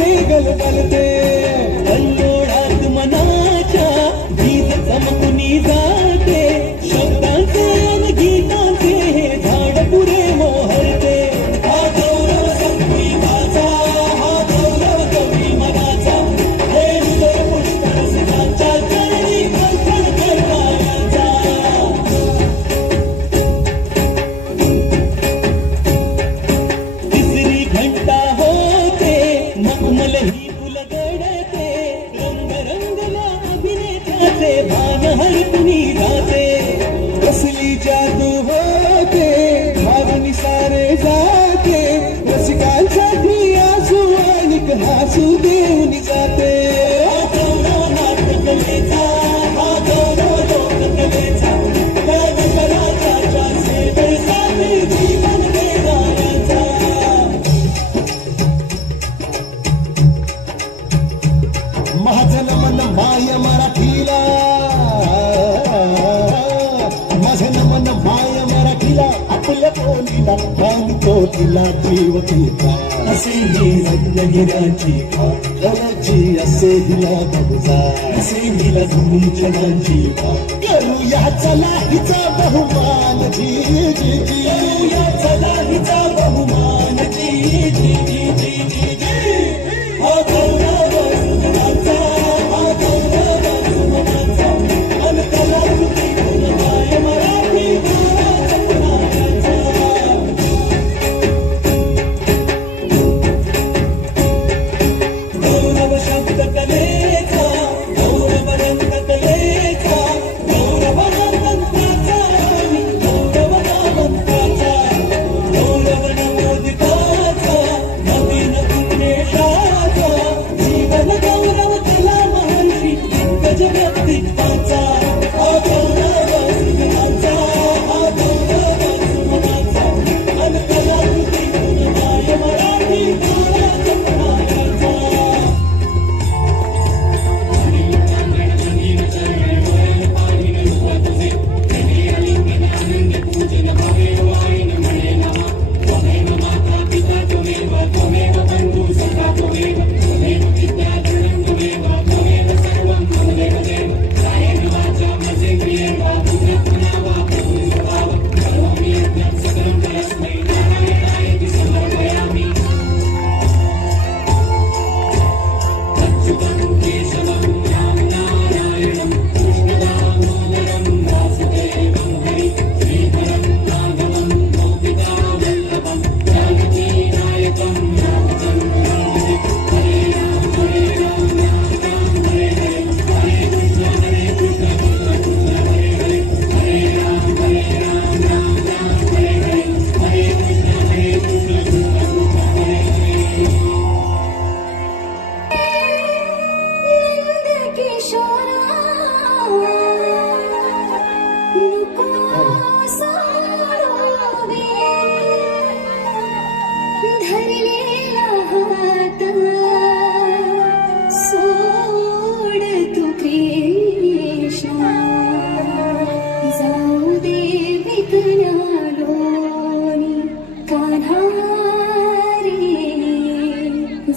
मध्ये गलबलते कल्लोळात मनाच्या वीज चमकुनी जाते शब्दांचे आणि गीतांचे हे झाड पुरे मोहरते हा गौरव संगीताचा हा गौरव कवी मनाचा हे हृदय पुष्कळ सणाच्या चरणी अर्पण करणाऱ्यांचा तिसरी घंटा होते मखमल ही उलगडते रंग रंगला अभिनेत्याचे भान हरपुनी जाते कसली जादू होते भावनी सारे जाते रसिकांसाठी आसू आणि हसू देऊन जाते हा गौरव नाट्यकलेचा हा गौरव लोककलेचा लोककलाच्या सेवेसाठी जीवन देणाऱ्याचा माझं नमन माय मराठीला माझं नमन माय मराठीला आपल्या बोलीला आणि तो तिला जीव तिला असे ही रत्नगिऱ्याची कलाची असे हिला बघजा असे हिला धुनी जनांची करूया चला हिचा बहुमान जी जी जी करूया चला हिचा बहुमान जी जी जी जी जी जी हा गौरव सुमनाचा हा गौरव सुमनाचा अन कलाकृती गुणमाय मराठी गावा जपणाऱ्याचा गौरव शब्द कलेचा गौरव रंग कलेचा गौरव नामंताचा आणि गौरव नामंताचा गौरव नवोदिताचा नवीन उन्मेषाचा जीवन गौरव कला महर्षी दिग्गज व्यक्तित्वाचा हा गौरव सुमनाचा हा गौरव सुमनाचा अन कलाकृती गुणमाय मराठी गावा जपणाऱ्याचा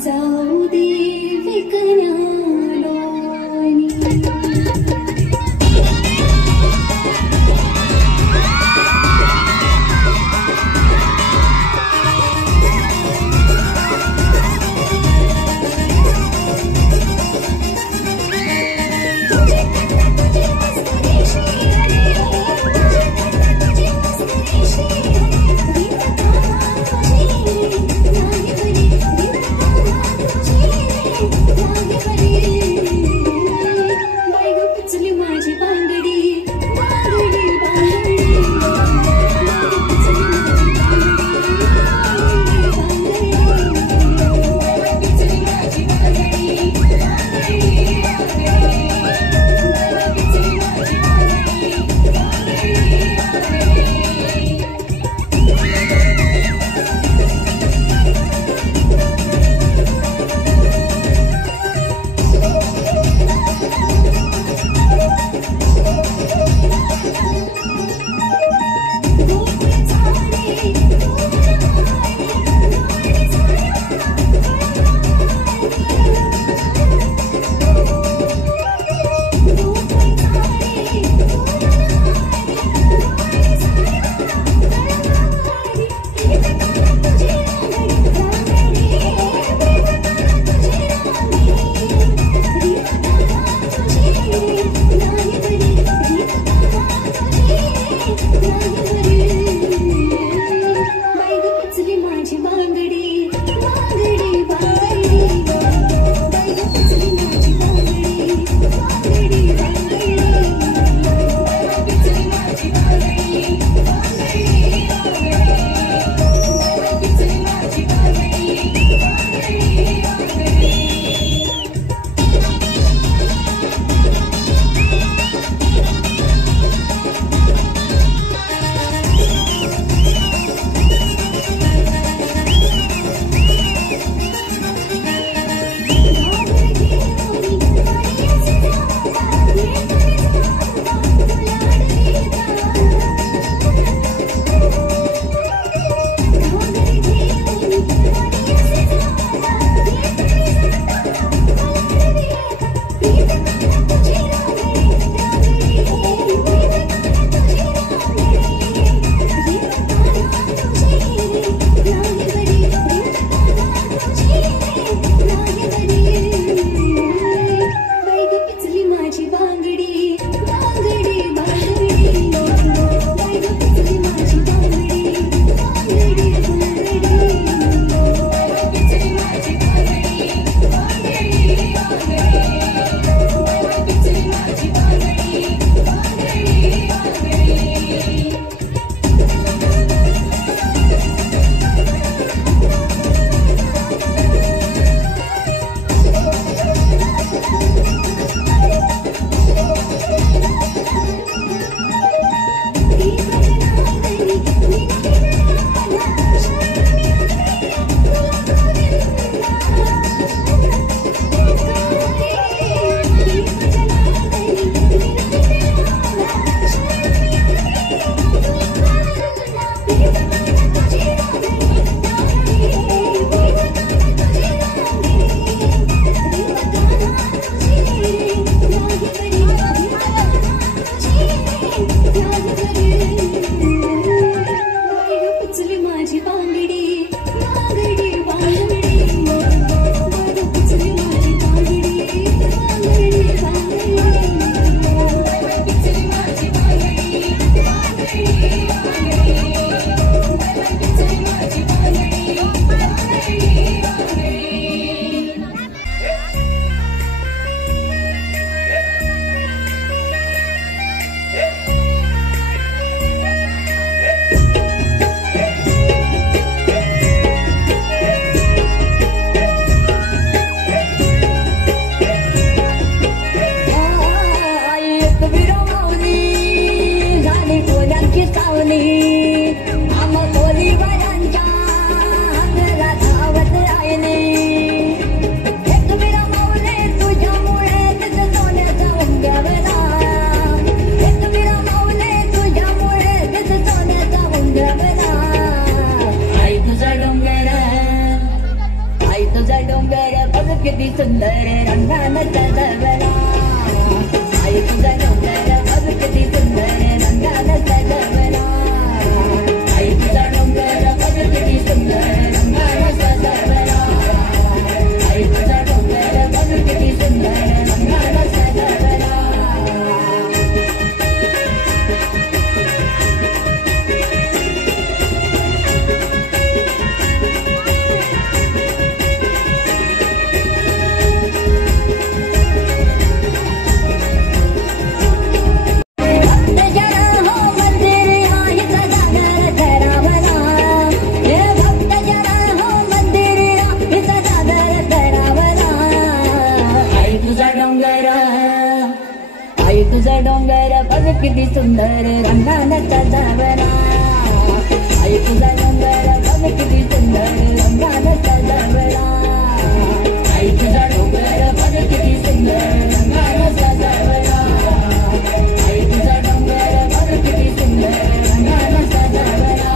जाऊ दे विकण्यालोनी किती सुंदर रंगानं सजवला आई तुझा डोंगर बघ किती सुंदर रंगानं सजवला आई तुझा डोंगर बघ किती सुंदर रंगानं सजवला आई तुझा डोंगर बघ किती सुंदर रंगानं सजवला तुझा डोंगर बघ किती सुंदर रंगानं सजवला आई तुझा डोंगर बघ किती सुंदर रंगानं सजवला आई तुझा डोंगर बघ किती सुंदर रंगानं सजवला आई तुझा डोंगर बघ किती सुंदर रंगानं सजवला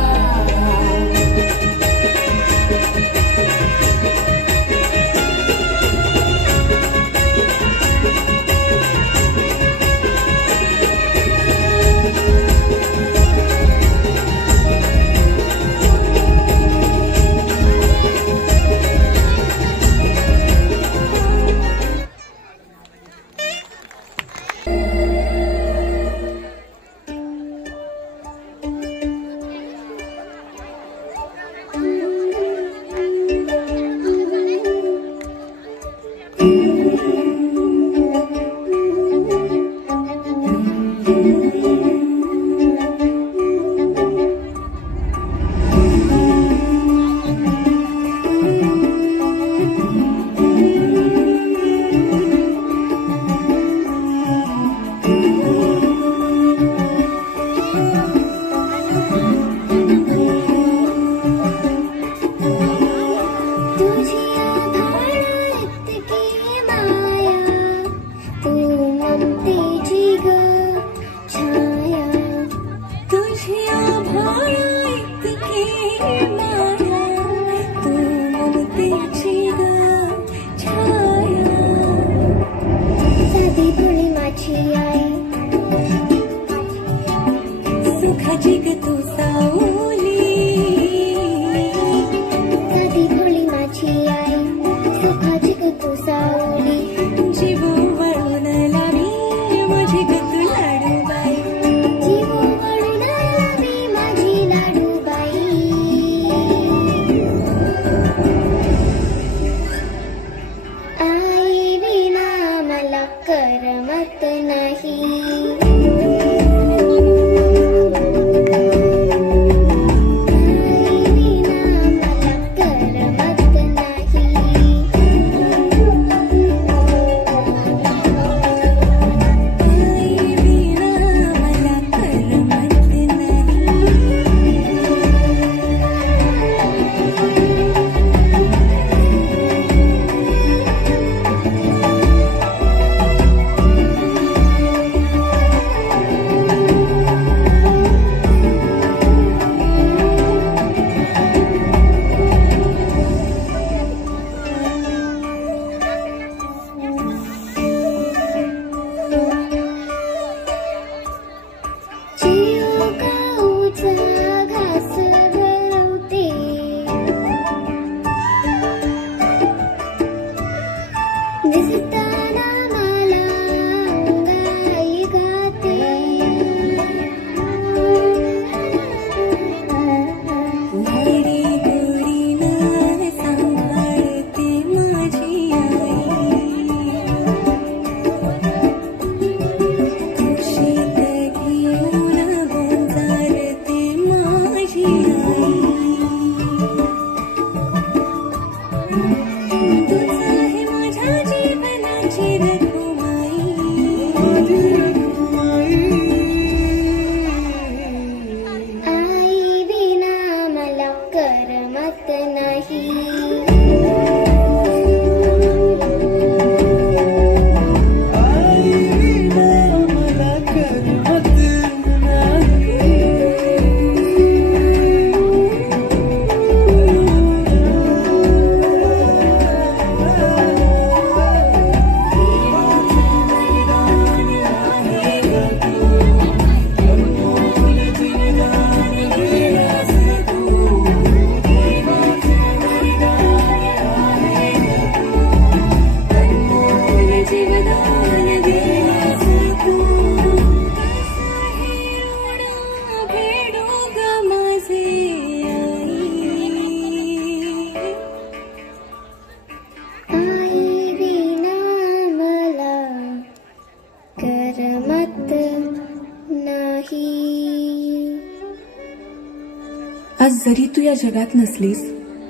आज जरी तू या जगात नसलीस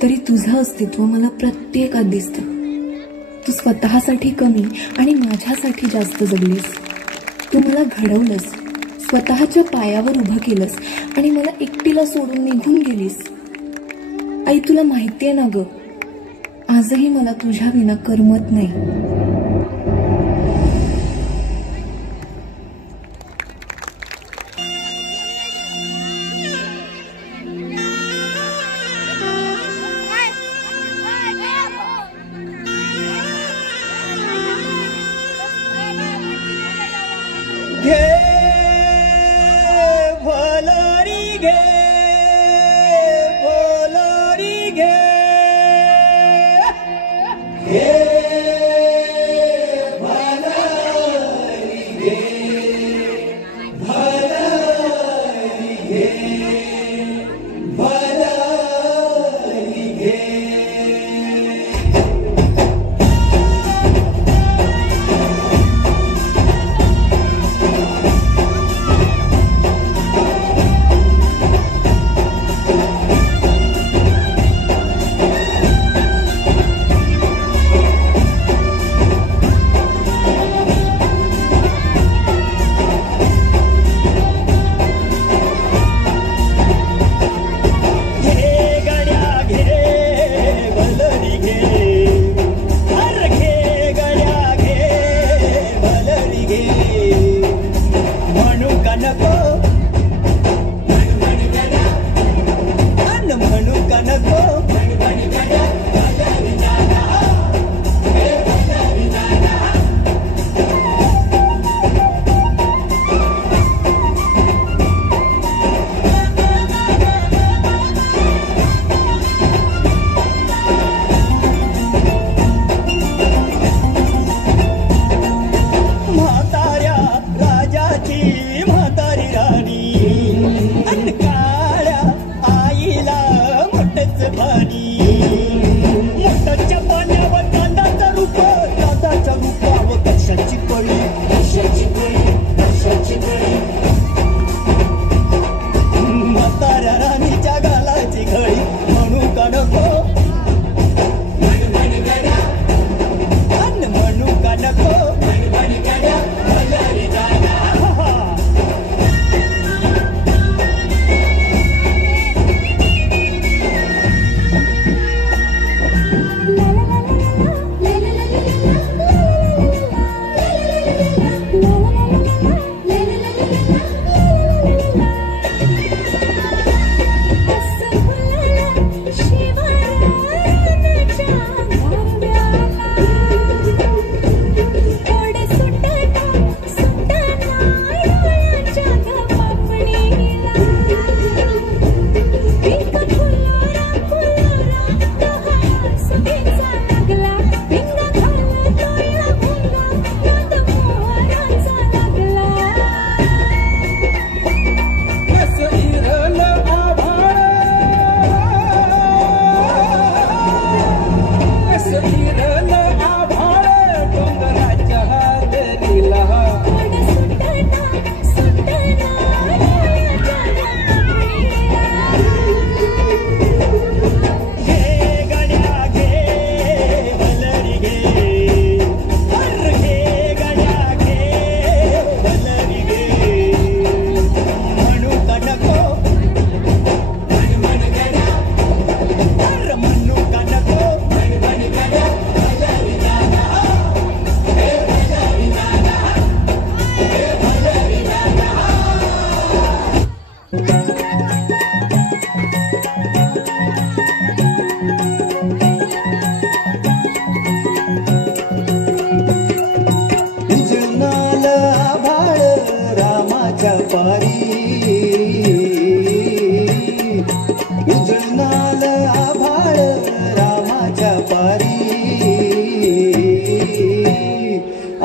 तरी तुझं अस्तित्व मला प्रत्येकात दिसतं. तू स्वतःसाठी कमी आणि माझ्यासाठी जास्त जगलीस. तू मला घडवलंस, स्वतःच्या पायावर उभं केलंस आणि मला एकटीला सोडून निघून गेलीस. आई, तुला माहितीये ना ग, आजही मला तुझ्या विना करमत नाही.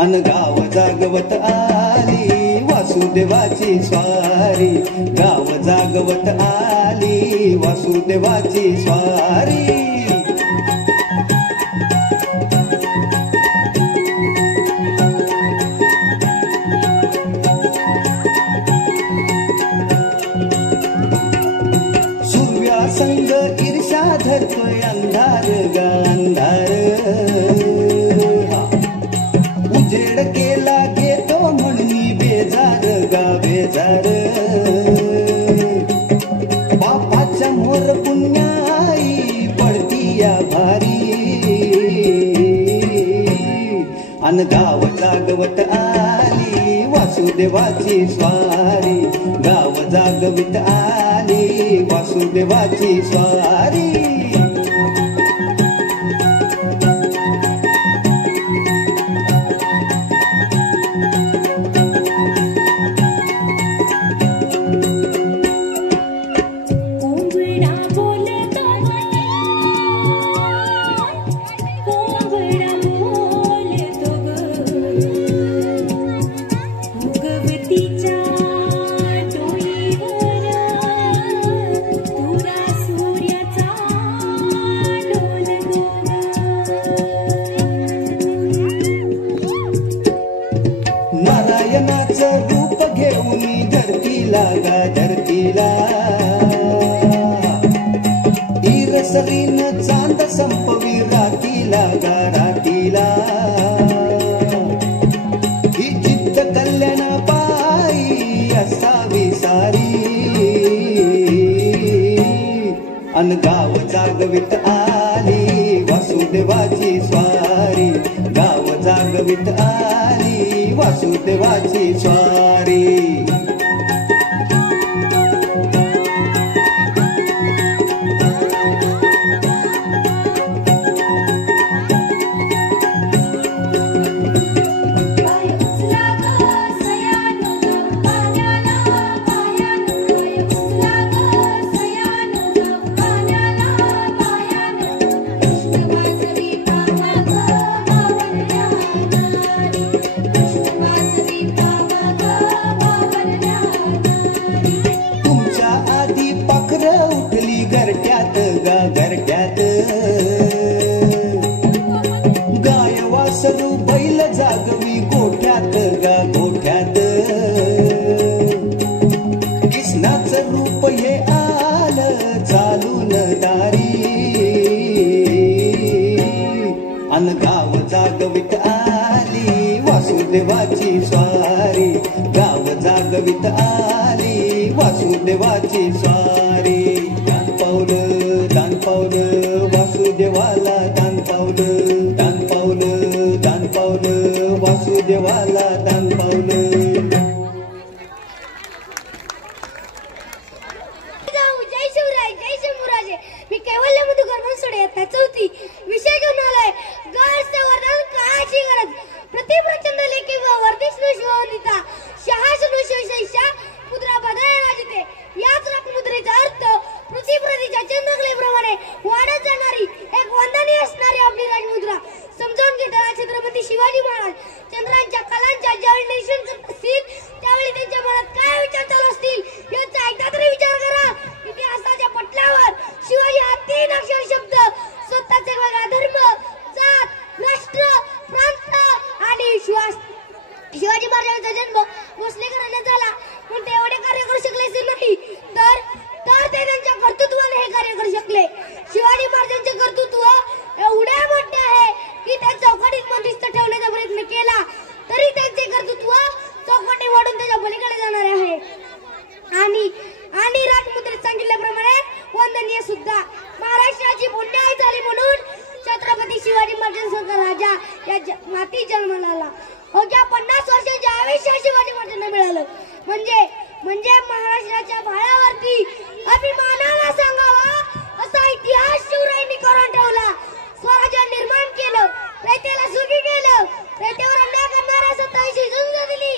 अन गाव जागवत आली वासुदेवाची स्वारी, गाव जागवत आली वासुदेवाची स्वारी. धरतोय अंधार गा अंधार, उजेड केला घेतो म्हणून बेजार गा बेजार, बापाच्या मोर पुण्याई पडती या भारी, अन गाव जागवत आली वासुदेवाची स्वारी, गाव जागवित आली वासुदेवाची स्वारी. नारायणाचं रूप घेऊन धरतीला गा धरतीला, इरसरीन चांद संपवी रातीला गा रातीला, ही जिद्द कल्याण बाई असावी सारी, अन गाव जागवित आली वासुदेवाची स्वारी, गाव जागवित आली वासुदेवाची स्वारी. उठली घरट्यात गा घरट्यात, गाय वासरू बैल जागवी गोठ्यात गा गोठ्यात, कृष्णाचं रूप हे आलं चालून दारी, अन गाव जागवित आली वासुदेवाची स्वारी, गाव जागवित आली वासुदेवाची स्वारी. दान पावलं वासुदेवाला दान पावलं, दान पावलं दान पावलं वासुदेवाला दान पावलं. जय शिवराय जय शिवराजे. मी कैवल्य मधुकर बनसोडे आता चौथी विषय घेऊन आलोय गड संवर्धन काळाची गरज. प्रतिप्रचंड लेखी व वर्धिष्णू शिववंदिता शहाशनु शिवशैषा पुत्रा बदलराजिते. याच मुद्रेचा अर्थ पृथ्वीप्रतीच्या चंद्रकलेप्रमाणे वाढत जाणारी एक वंदनीय असणारी आपली राजमुद्रा. समजावून घेताना छत्रपती शिवाजी महाराज चंद्रांच्या कलांच्या ज्यावेळी निरीक्षण करत असतील त्यावेळी त्यांच्या मनात काय विचार चालू असतील याचा एकदा तरी विचार करा. इतिहासाच्या पटलावर शिवाजी हा 3 अक्षर शब्द स्वतःचा वेगळा धर्म, जात, राष्ट्र, प्रांत आणि विश्वास. शिवाजी महाराजांचा जन्म भोसले घराण्यात झाला पण ते एवढे कार्य करू शकले नाही तर ते त्यांच्या कर्तृत्वाने हे कार्य करू शकले. शिवाजी महाराजांचे कर्तृत्व एवढे मोठे आहे की त्या चौकटीत बंदिस्त ठेवण्याचा प्रयत्न केला तरी त्यांचे कर्तृत्व चौकटी वाढून त्याच्या पलीकडे जाणार आहे. आणि राजमुद्रेत सांगितल्याप्रमाणे वंदनीय सुद्धा. महाराष्ट्राची पुण्याई झाली म्हणून छत्रपती शिवाजी महाराजांसारखा राजा या माती जन्माला आला. अवघ्या 50 वर्षाच्या आयुष्य शिवाजी महाराजांना मिळालं म्हणजे महाराष्ट्राच्या भाळावरती अभिमानाला सांगावा असा इतिहास शिवरायांनी करून ठेवला. स्वराज्य निर्माण केलं, रयतेला सुखी केलं, रयतेवर अन्याय करणाऱ्या 27 झुंज दिली,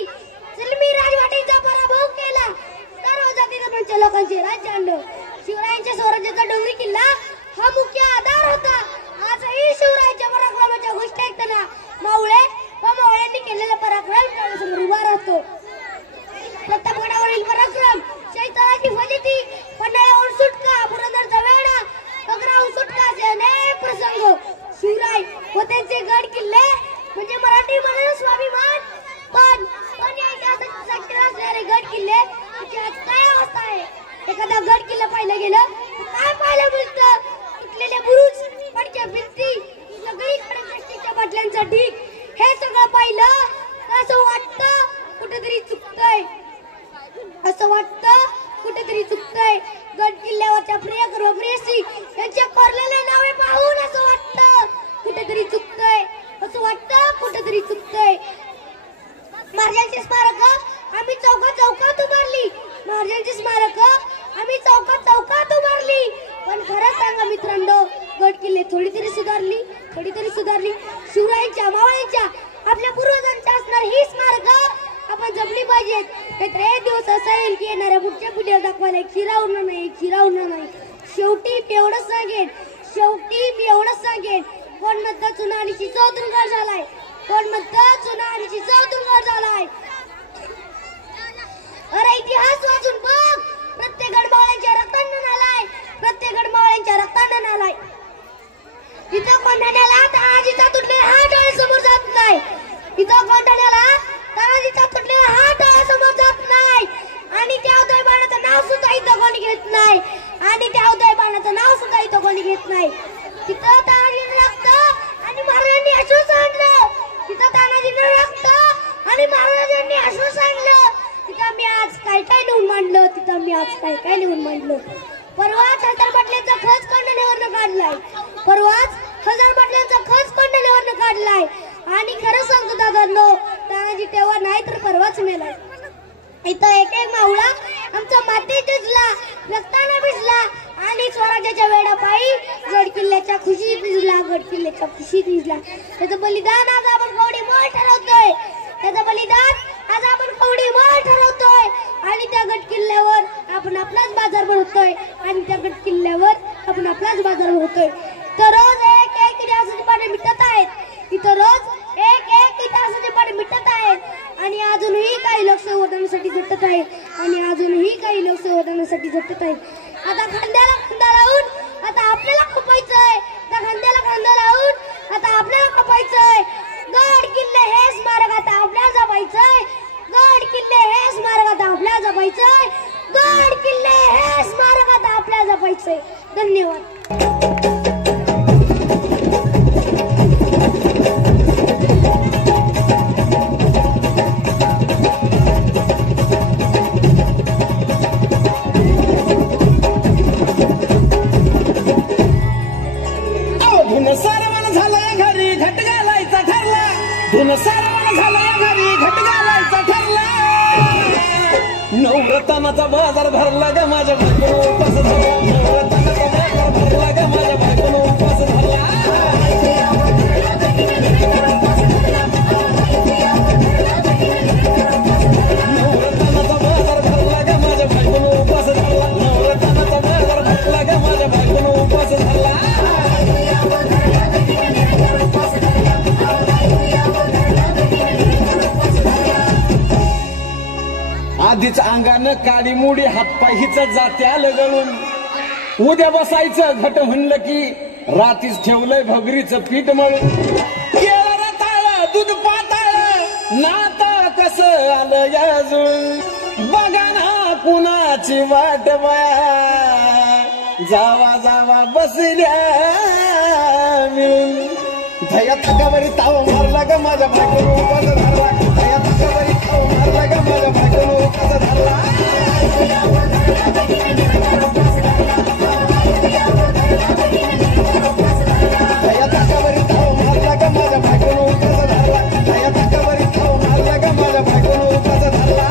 जुलमी राजवटीचा पराभव केला, सर्व जाती धर्मांच्या लोकांचे राज्य आणलं. शिवरायांच्या स्वराज्याचा डोंगरी किल्ला हा मुख्य आधार होता. आजही शिवरायांच्या पराक्रमाच्या गोष्टी ऐकताना मावळ्यांनी केलेला पराक्रम डोळ्यासमोर उभा राहतो. प्रतापगडावरील पराक्रम, शैतानाची फजिती, पन्हाळ्यावर सुटका, पुरंदरचा वेढा, अग्राहून सुटका असे अनेक प्रसंग. शिवराय व त्यांचे गड किल्ले म्हणजे मराठी माणूस स्वाभिमान. पण या इतिहासाचे साक्षर असणारे गड किल्ले त्याची आज काय अवस्था आहे? एखादा गड किल्ला पाहिलं गेलं काय पाहायला मिळतं? फुटलेले बुरुज, पडक्या भिंती, सगळीकडे प्लास्टिकच्या बाटल्यांचा ढीग, हे सगळं पाहिलं तर असं वाटतं कुठेतरी चुकतंय, असं वाटतं कुठेतरी चुकतंय. गड किल्ल्यावरच्या प्रियकर व प्रेयसी यांच्या कोरलेले नावे पाहून असं वाटतं कुठेतरी चुकतंय, असं वाटतं कुठेतरी चुकतंय. महाराजांची स्मारक आम्ही चौकात उभारली, महाराजांची स्मारक आम्ही चौकात उभारली. पण खरं सांगा मित्रांनो, गड किल्ले थोडी तरी सुधारली. शिवरायांच्या, मावळ्यांच्या, आपल्या पूर्वजांच्या असणार ही स्मारक आपण जपली पाहिजेत. नाहीतर एक दिवस असा येईल की येणाऱ्या पुढच्या पिढीला दाखवायला खिरा उरणार नाही. शेवटी मी एवढंच सांगेन, कोण म्हणतं चुना आणि चव दुर्गार झालाय, कोण म्हणतं चुना आणि चव दुर्गार झालाय. अरे इतिहास वाचून बघ, प्रत्येक गडमावळ्यांच्या रक्तांना नालाय. तिथं कोंढाण्याला तानाजीचा तुटलेला हात डोळ्यासमोर जात नाही. आणि त्या उदयबाणाचं नाव सुद्धा इथं कोणी घेत नाही. तिथं तानाजीने रक्त आणि महाराजांनी अश्रू सांडलं. तिथं मी आज काय काय लिहून मांडलं. परवाच 1000 बाटल्यांचा खच कंडण्यावरनं काढलाय. आणि खरं सांगतो दादांनो, तानाजी तेव्हा नाही तर परवाच मेलाय. इथं एक मावळा आमचा मातीत भिजला, रक्तानं भिजला आणि स्वराज्याच्या वेडापायी गड किल्ल्याच्या खुशीत भिजला. त्याचं बलिदान आज आपण कवडी मोल ठरवतोय. आणि त्या गड किल्ल्यावर आपण आपलाच बाजार भरतोय. तर रोज एक इतिहासाचे पाने मिटत आहेत. आणि अजूनही काही लोक संवर्धनासाठी झटत आहेत. आता खांद्याला खांदा लावून आता आपल्याला खपायचंय. गड किल्ले हे स्मारक आता आपल्याला जपायचंय. धन्यवाद. नवरत्नाचा बाजार भरला ग माझ्या बायकोनं उपास धरला. नवरत्नाचा बाजार भरला ग माझ्या बायकोनं उपास धरला. नवरत्नाचा बाजार भरला ग माझ्या बायकोनं उपास धरला. नवरत्नाचा बाजार भरला ग माझ्या बायकोनं उपास धरला. आधीच अंगानं काडी मुडी हातपाय हिच जात्या लगळून. उद्या बसायचं घट म्हणलं की रातीच ठेवलंय भगरीचं पीठ मळून. केळं रताळ दूध पाताळ नातं कसं आलं अजून. बघा ना कुणाची वाट बाया जावा बसल्या मिळून. धया तकावरी ताव मारला ग माझ्या बायकोनं उपास धरला. धया तकावरी ताव मारला ग माझ्या बायकोनं उपास धरला. धया तकावरी ताव मारला ग माझ्या बायकोनं उपास धरला. धया तकावरी ताव मारला ग माझ्या बायकोनं उपास धरला.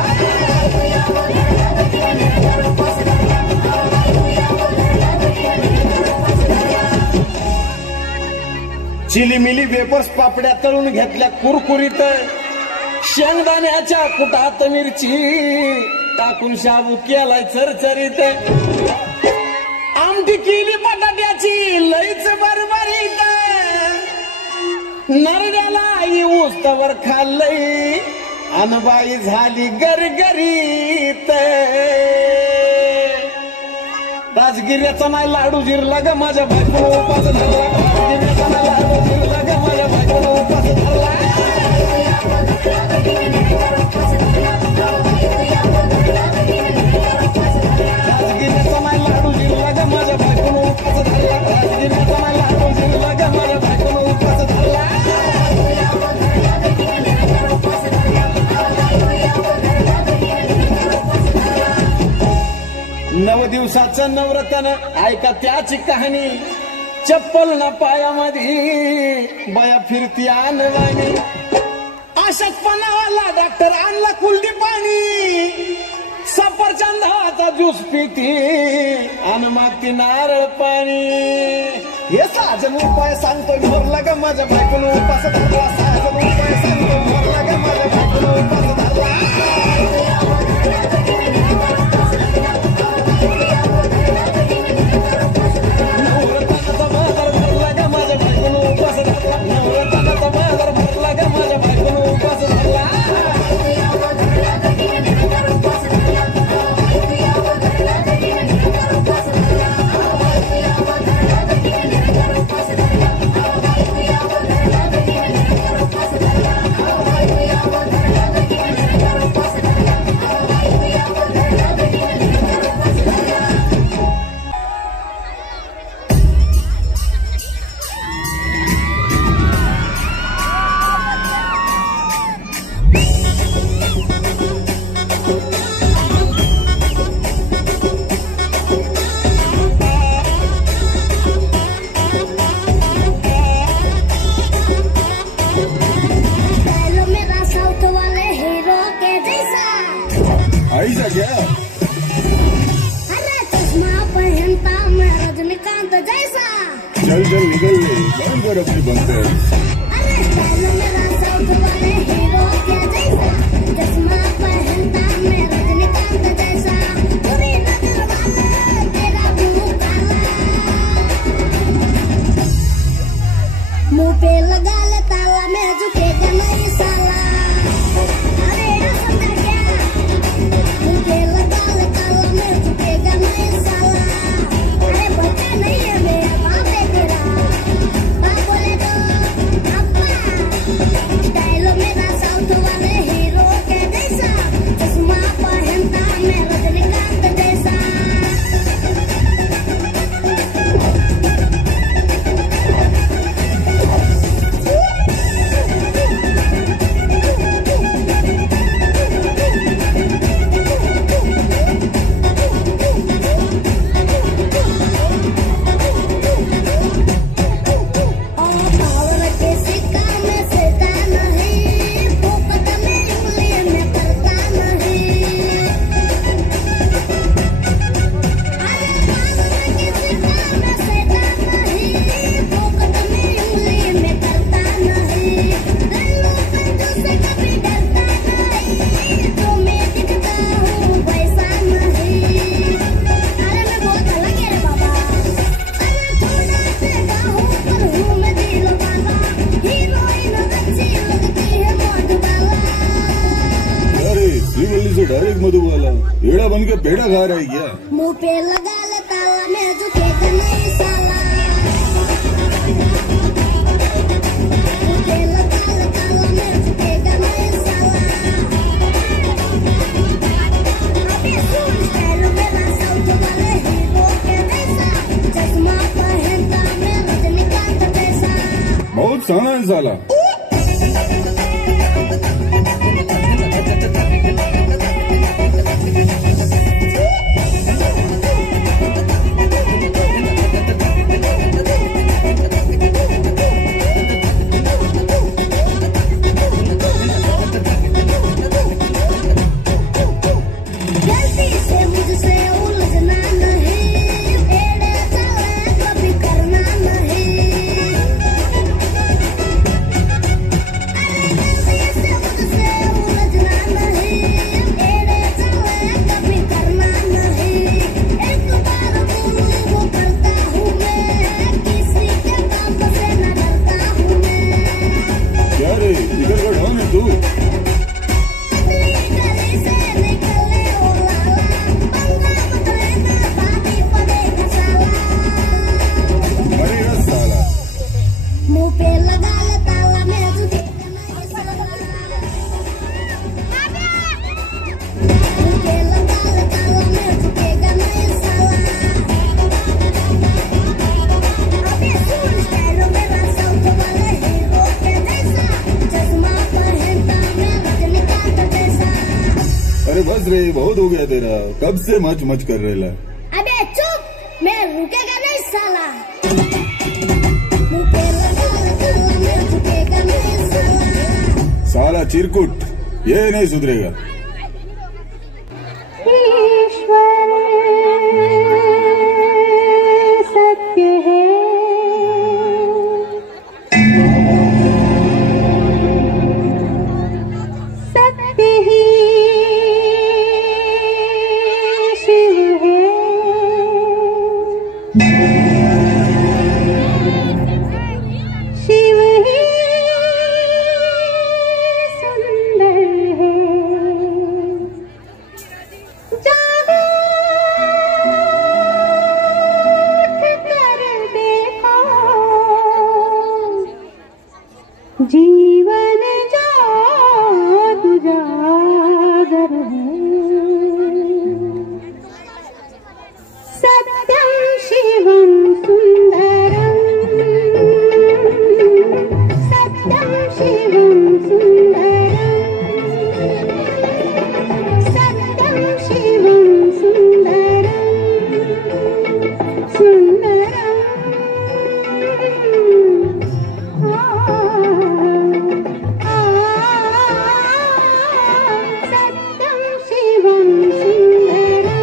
चिलीमिली वेपर्स पापड्या तळून घेतल्या कुरकुरीत. शेंगदाण्याच्या कुटात मिरची टाकून शाबू केलाय चरचरीत. आमटी केली बटाट्याची लईच बरबरीत. नरड्याला ऊसवर खाल्लंय अनबाई झाली गरगरीत. राजगिऱ्याचा नाही लाडू जिरला ग माझ्या बायकोनं उपास धरला. राजगिऱ्याचा नाही लाडू जिरला ग माझ्या बायकोनं उपास धरला. राजगिऱ्याचा नाही लाडू जिरला ग माझ्या बायकोनं उपास धरला. राजगिऱ्या दिवसाचं नवरत्न ऐका त्याची कहाणी. चप्पल ना पायामध्ये बया फिरती आणवानी. अशक्तपणावाला डॉक्टर आणला कुलदी पाणी. सफरचंदाचा ज्यूस पिती आणि मागती नारळ पाणी. हे साजन उपाय सांगतो मोरला ग माझ्या बायकोनं उपास धरला. साजन उपाय सांगतो मोरला ग माझ्या बायकोनं उपास धरला. नवरत्नाचा बाजार भरला ग माझ्या बायकोनं उपास धरला. नवरत्नाचा बाजार भरला ग माझ्या बायकोनं उपास धरला. ऐसा क्या? अरे चश्मा पहनता मैं रजनीकांत जैसा. चल चल निकल ले, बंद कर अपनी बंकर. अरे स्टाइल मेरा साउथ वाले हीरो के जैसा. चश्मा पहनता मैं रजनीकांत जैसा. बुरी नजर वाले तेरा मुंह काला. मुंह पे लगा ले ताला मैं झुकेगा नहीं साला. अरे समझा क्या? मुझे लगा ले ताला मैं झुकेगा नहीं साला. अरे बच्चा नहीं है मेरा बाप है तेरा. बाप बोले तो अब्बा. स्टाइल मेरा साउथ वाले हीरो के जैसा. चश्मा पहनता मैं रजनीकांत जैसा. डायरेक्ट मधुबाला पेड़ा बन के पेड़ा खा रहा है क्या? मुंह पे लगा ले ताला मैं झुकेगा नहीं साला. मुंह पे लगा ले ताला मैं झुकेगा नहीं साला. अबे सुन स्टाइल मेरा साउथ वाले हीरो के जैसा. चश्मा पहनता मैं रजनीकांत जैसा. बहुत साना है साला. अरे बस रे, बहुत हो गया तेरा. कब से मच मच कर रहे ला. अबे मैं रुकेगा नहीं साला, मुझे लगा मैं रुकेगा नहीं साला। साला चिरकुट, ये नहीं सुधरेगा। ईश्वर सत्य है, सत्य ही शिव है, शिव ही सुंदर है। जागो उठ कर देखो, जीवन जाग जागर है। सत्यं शिवं सुंदरं, सत्यं शिवं सुंदरं, सत्यं शिवं सुंदरं, सुंदरं। सत्यं शिवं सुंदरं,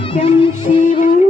सत्यं शिवं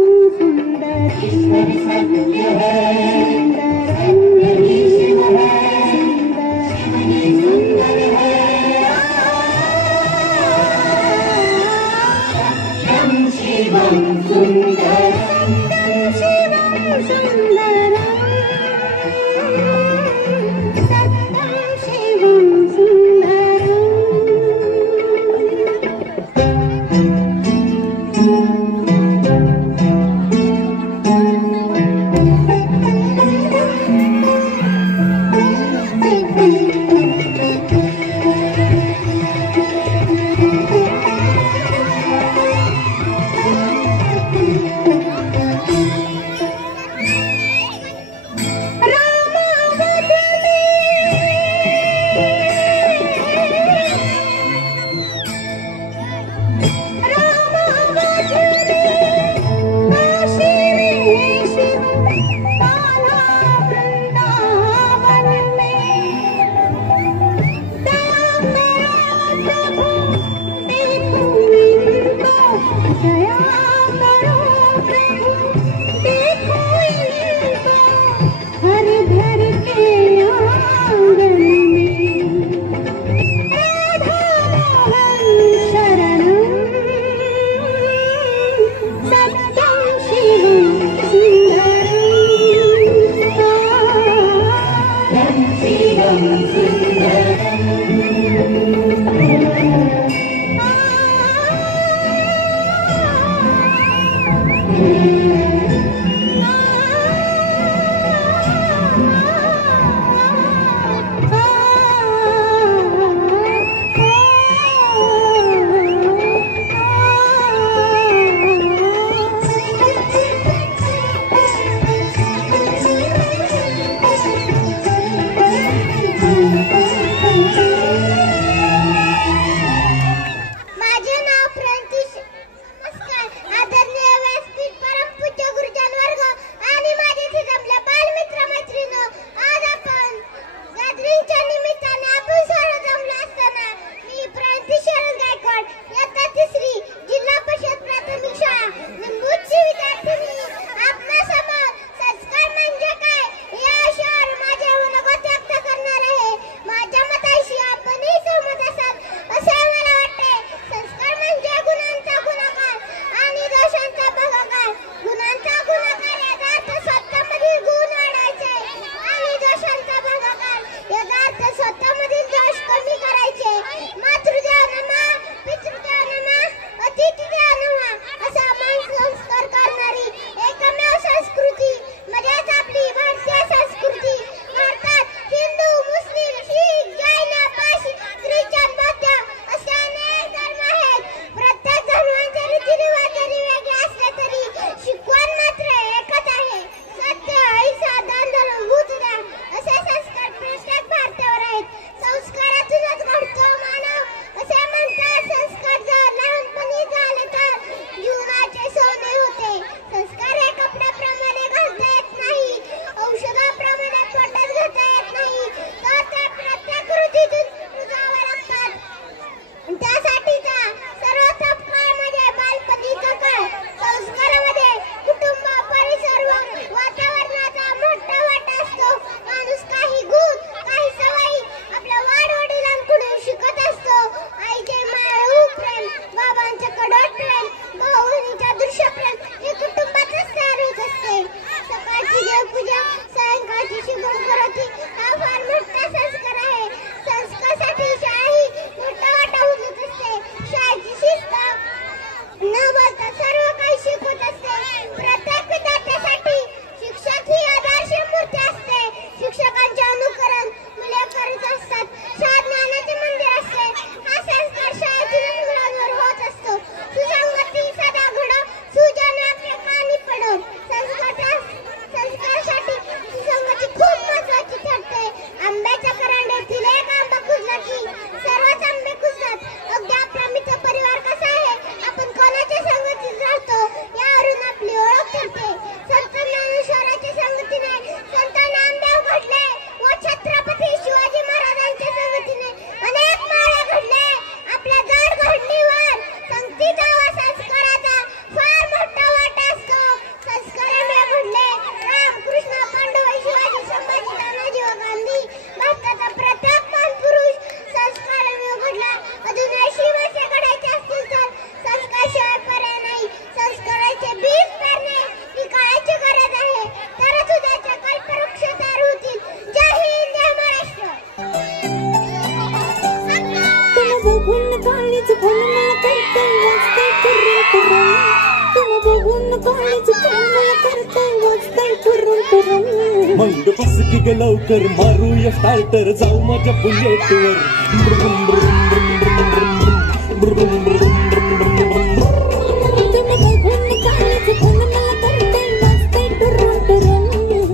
मंग बस की ग लवकर मारूया स्टार्टर जाऊ माझ्या बुलेटवर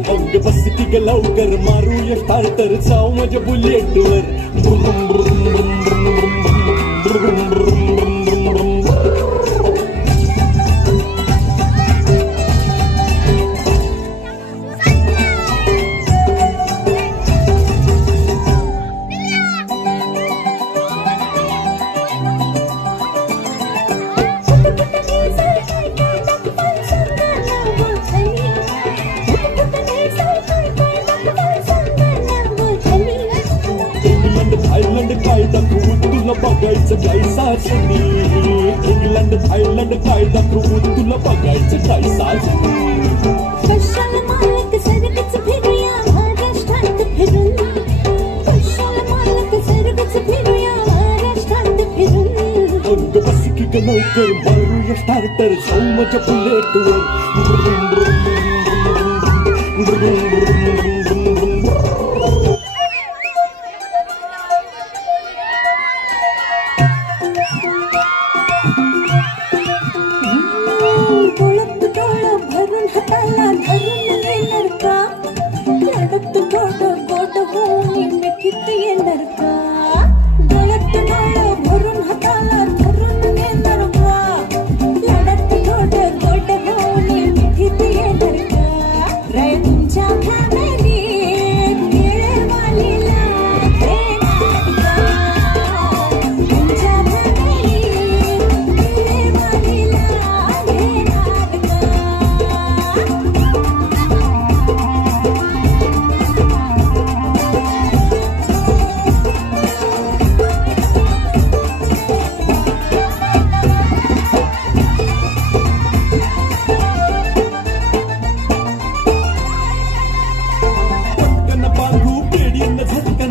मंग बस की ग लवकर मारूया स्टार्टर जाऊ माझ्या बुलेटवर बघायचं काय साजनी इंग्लंड थायलंड काय दाखवू तुला बघायचं काय साजनी कशाला मालक सरगच फिरूया महाराष्ट्रात फिरून कशाला मालक सरगच फिरूया महाराष्ट्रात फिरून अंग बस की ग लवकर मारूया स्टार्टर जाऊ माझ्या बुलेटवर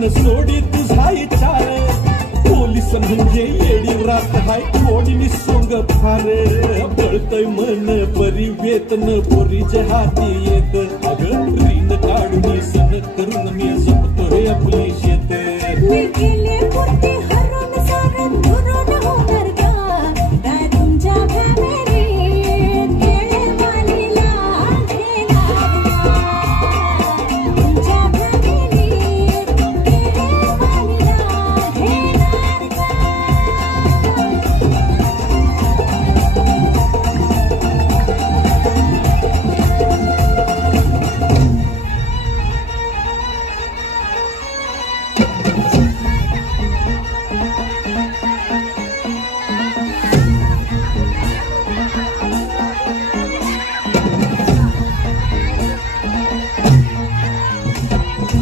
सोडी तुझा इचार पोलीस म्हणजे येडी रात हाय कोडीनी सोंग फार पळतय मन परी वेतन पोरीच्या हाती येत अगं रीन काढून सण करून मी जपतोय आपली शेत मी गेले पुरते हरून सारून धरून होणार का काय तुमच्या फॅमिलीत गेले मालीला घेणार का तुमच्या फॅमिलीत गेले मालीला घेणार का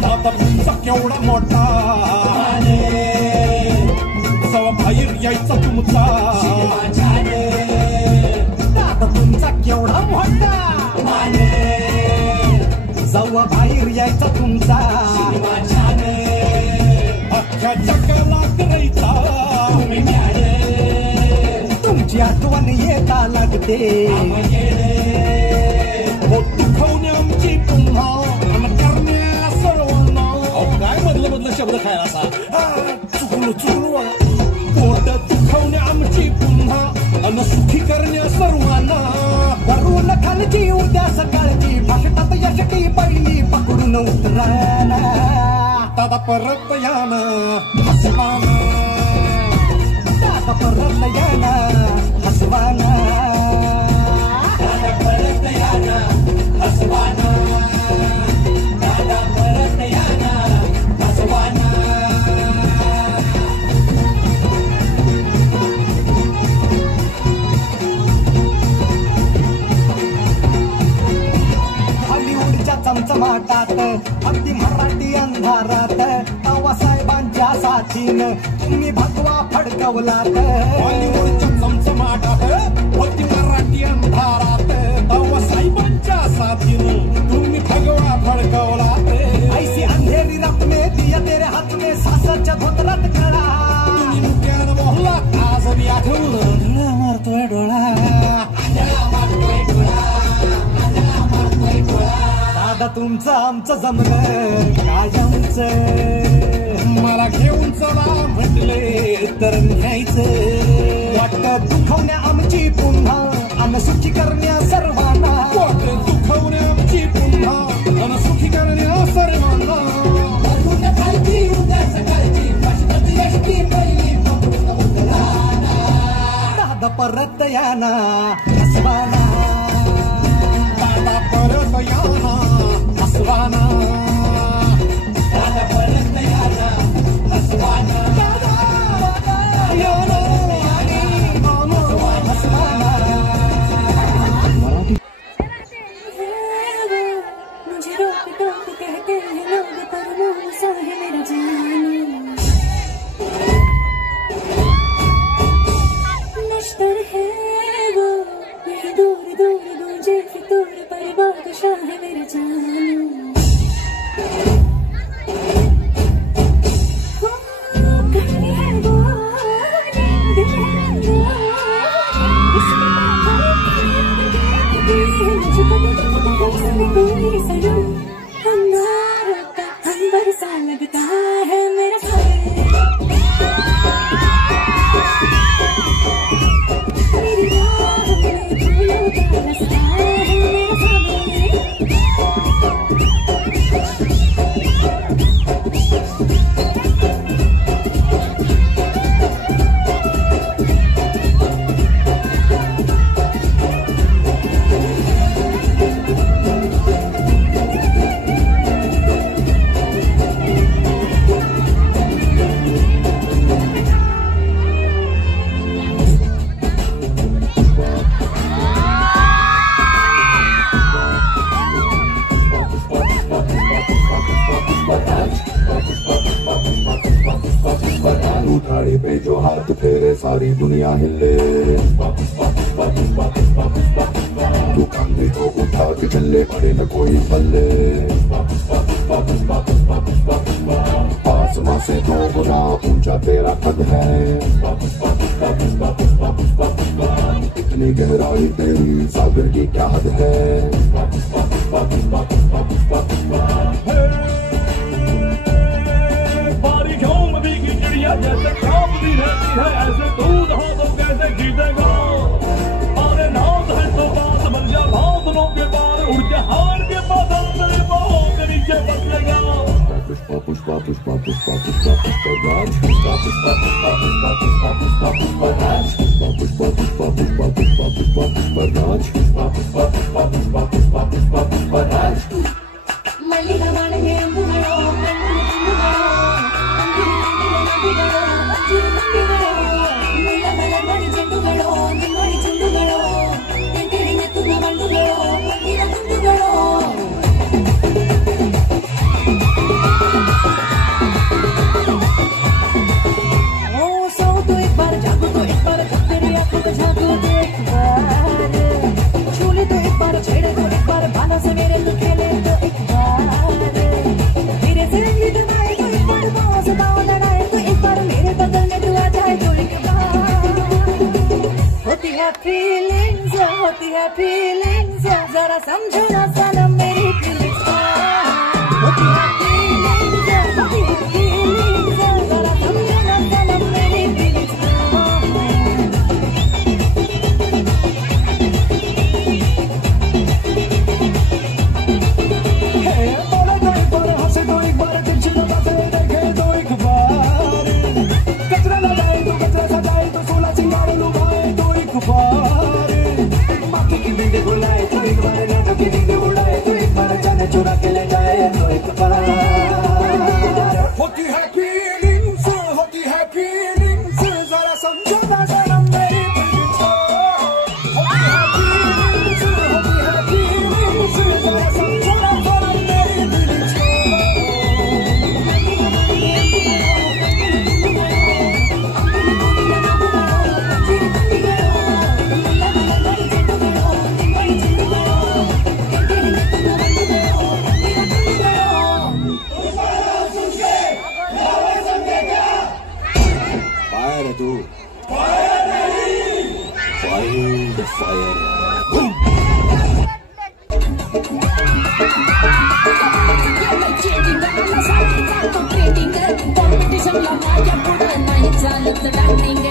आता तुमचा केवढा मोठा जवा बाहेर यायचा तुमचा आता तुमचा केवढा मोठा जवा बाहेर यायचा तुमचा अख्ख्या जगाला करायचा तुमची आठवण येता लागते दुखवणे आमची पुन्हा करण्या सर्वांना काय मधलं मधलं शब्द खायला असा चुकलो पोट दुखवणे आमची पुन्हा अन सुखी करण्या सर्वांना वरून खालची उद्या सकाळची फाशटात यशटी पहिली पकडून उतरायला दादा परत याना हसवाना दादा परत याना हसवाना दादा परत याना हसवाना दादा परत याना हसवाना हॉलिवूडच्या चमचमाटात अगदी मराठी अंधारात बाबासाहेबांच्या साथीनं तुम्ही भगवा फडकवलात हॉलिवूडच्या चमचमाटात अगदी मराठी अंधारात बाबासाहेबांच्या साथीनं तुम्ही भगवा फडकवलात ऐसी अंधेरी रात में दिया तेरे हाथ में सासरच्या धोतरात खडा तुम्ही मुक्यानं मोहल्ला आज मी आठवलं मारतोय डोळा मारतोय डोळा तुमचं आमचं जमलं कायमच मला घेऊन चला म्हटले तर न्यायचं वाटत दुखवण्या आमची पुन्हा अनसुखी करण्या सर्वांना वाटत दुखवण्या आमची पुन्हा अनसुखी करण्या सर्वांना दादा परत याना हसवाना दादा परत याना हसवाना दादा परत याना हसवाना दादा याना हसवाना मुझे रोक टोक कहते हैं लोग पर मुँह सा है मेरा जानी नश्तर है वो यही दूर दूर गूंजे फितूर पर बादशाह है मेरा जानी कहीं है वो नींद है वो अंबर सा लगता है मेरा मेरी राह में फूलों का रास्ता है मेरा उठाड़ी पे जो हाथ फेरे सारी दुनिया हिले तू कंधे को उठा के चले पड़े न कोई पल्ले आसमां से 2 गुना ऊंचा तेरा कद है इतनी गहराई तेरी सागर की क्या हद है जैसे कांपती रहती है ऐसे दूध हो तो कैसे जीतेगा अरे नाम है तो बात बन जा भावनों के पार उड़ जा हार के बादल तेरे पाँव के नीचे बदलेगा पुष्पा पुष्पा पुष्पा पुष्पा पुष्पा पुष्पा राज पुष्पा पुष्पा पुष्पा पुष्पा पुष्पा पुष्पा पुष्पा राज पुष्पा पुष्पा पुष्पा पुष्पा पुष्पा पुष्पा पुष्पा राज पुष्पा पुष्पा पुष्पा पुष्पा पुष्पा पुष्पा पुष्पा राज मल्लिका माणगे अंबुगळो छेड़े तो एक बार बाला से मेरे तू खेले तो एक बार धीरे से इधर आए तो एक बार बाँव से बाँव लड़ाए तो एक बार मेरे बगल में तू आ जाए तो एक बार होती है फीलिंग्स जरा समझो ना सनम मेरी फीलिंग्स होती है फीलिंग्स जरा समझो ना सनम मेरी फीलिंग्स चुरा के ले जाए तो एक बार होती है फीलिंग्स जरा समझो ना सनम मेरी फीलिंग्स होती है फीलिंग्स जरा समझो ना सनम मेरी फीलिंग्स तू फायर फायर झालंच डान्सिंग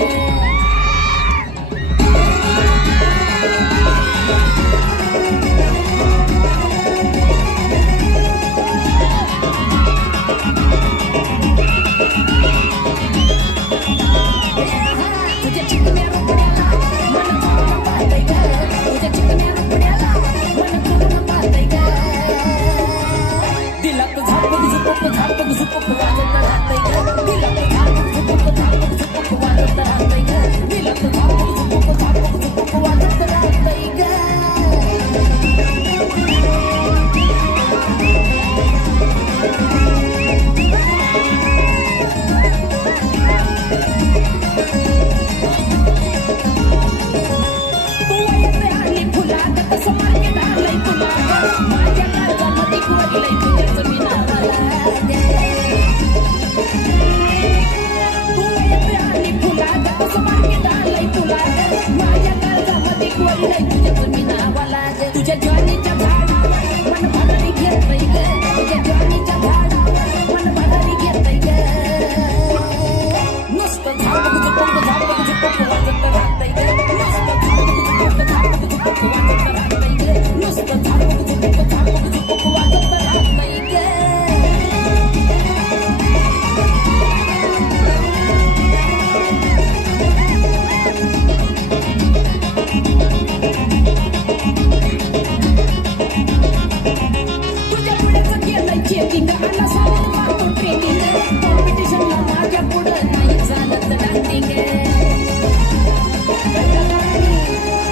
तुझ्या ज्वानीच्या झाडावर मन भरारी घेतय ग तुझ्या ज्वानीच्या झाडावर मन भरारी घेतय ग नुसतं झापक झुपक वाजत राहतय ग नुसतं झापक झुपक वाजत राहतय ग नुसतं झापक झुपक वाजत राहतय ग चेकिंग आला सावध मारतो ट्रेनिंग कॉम्पिटिशनला माझ्या पुढं नाही चालत डान्सिंग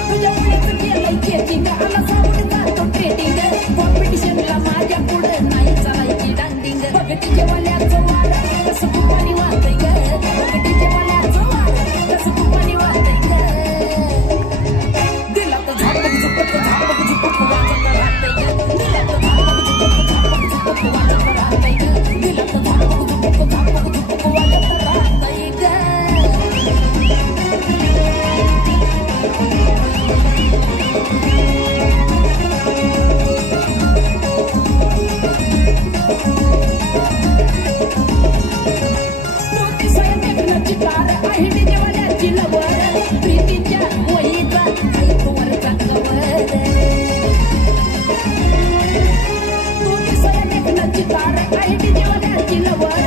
तुझ्या पुढेच केलंय चेकिंग आला सावध मारतो ट्रेनिंग कॉम्पिटिशनला माझ्या पुढं नाही चालायची डान्सिंग बघ तिच्या वाल्याचं वार कसं तुपानी वाहतय ग बघ तिच्या वाल्याचं वार कसं तुपानी वाहतय ग दिलात झापक झुपक वाजत राहतय ग दिलात झापक वाजत राहतय ग दिलात झापक झुपक वाजत राहतय ग मोठी साहेब चितार आहे देवाल्याची लवर प्रीतीच्या वहीचा ऐकवरचा कवर मोठी साहेब चितार आहे देवाल्याची लवर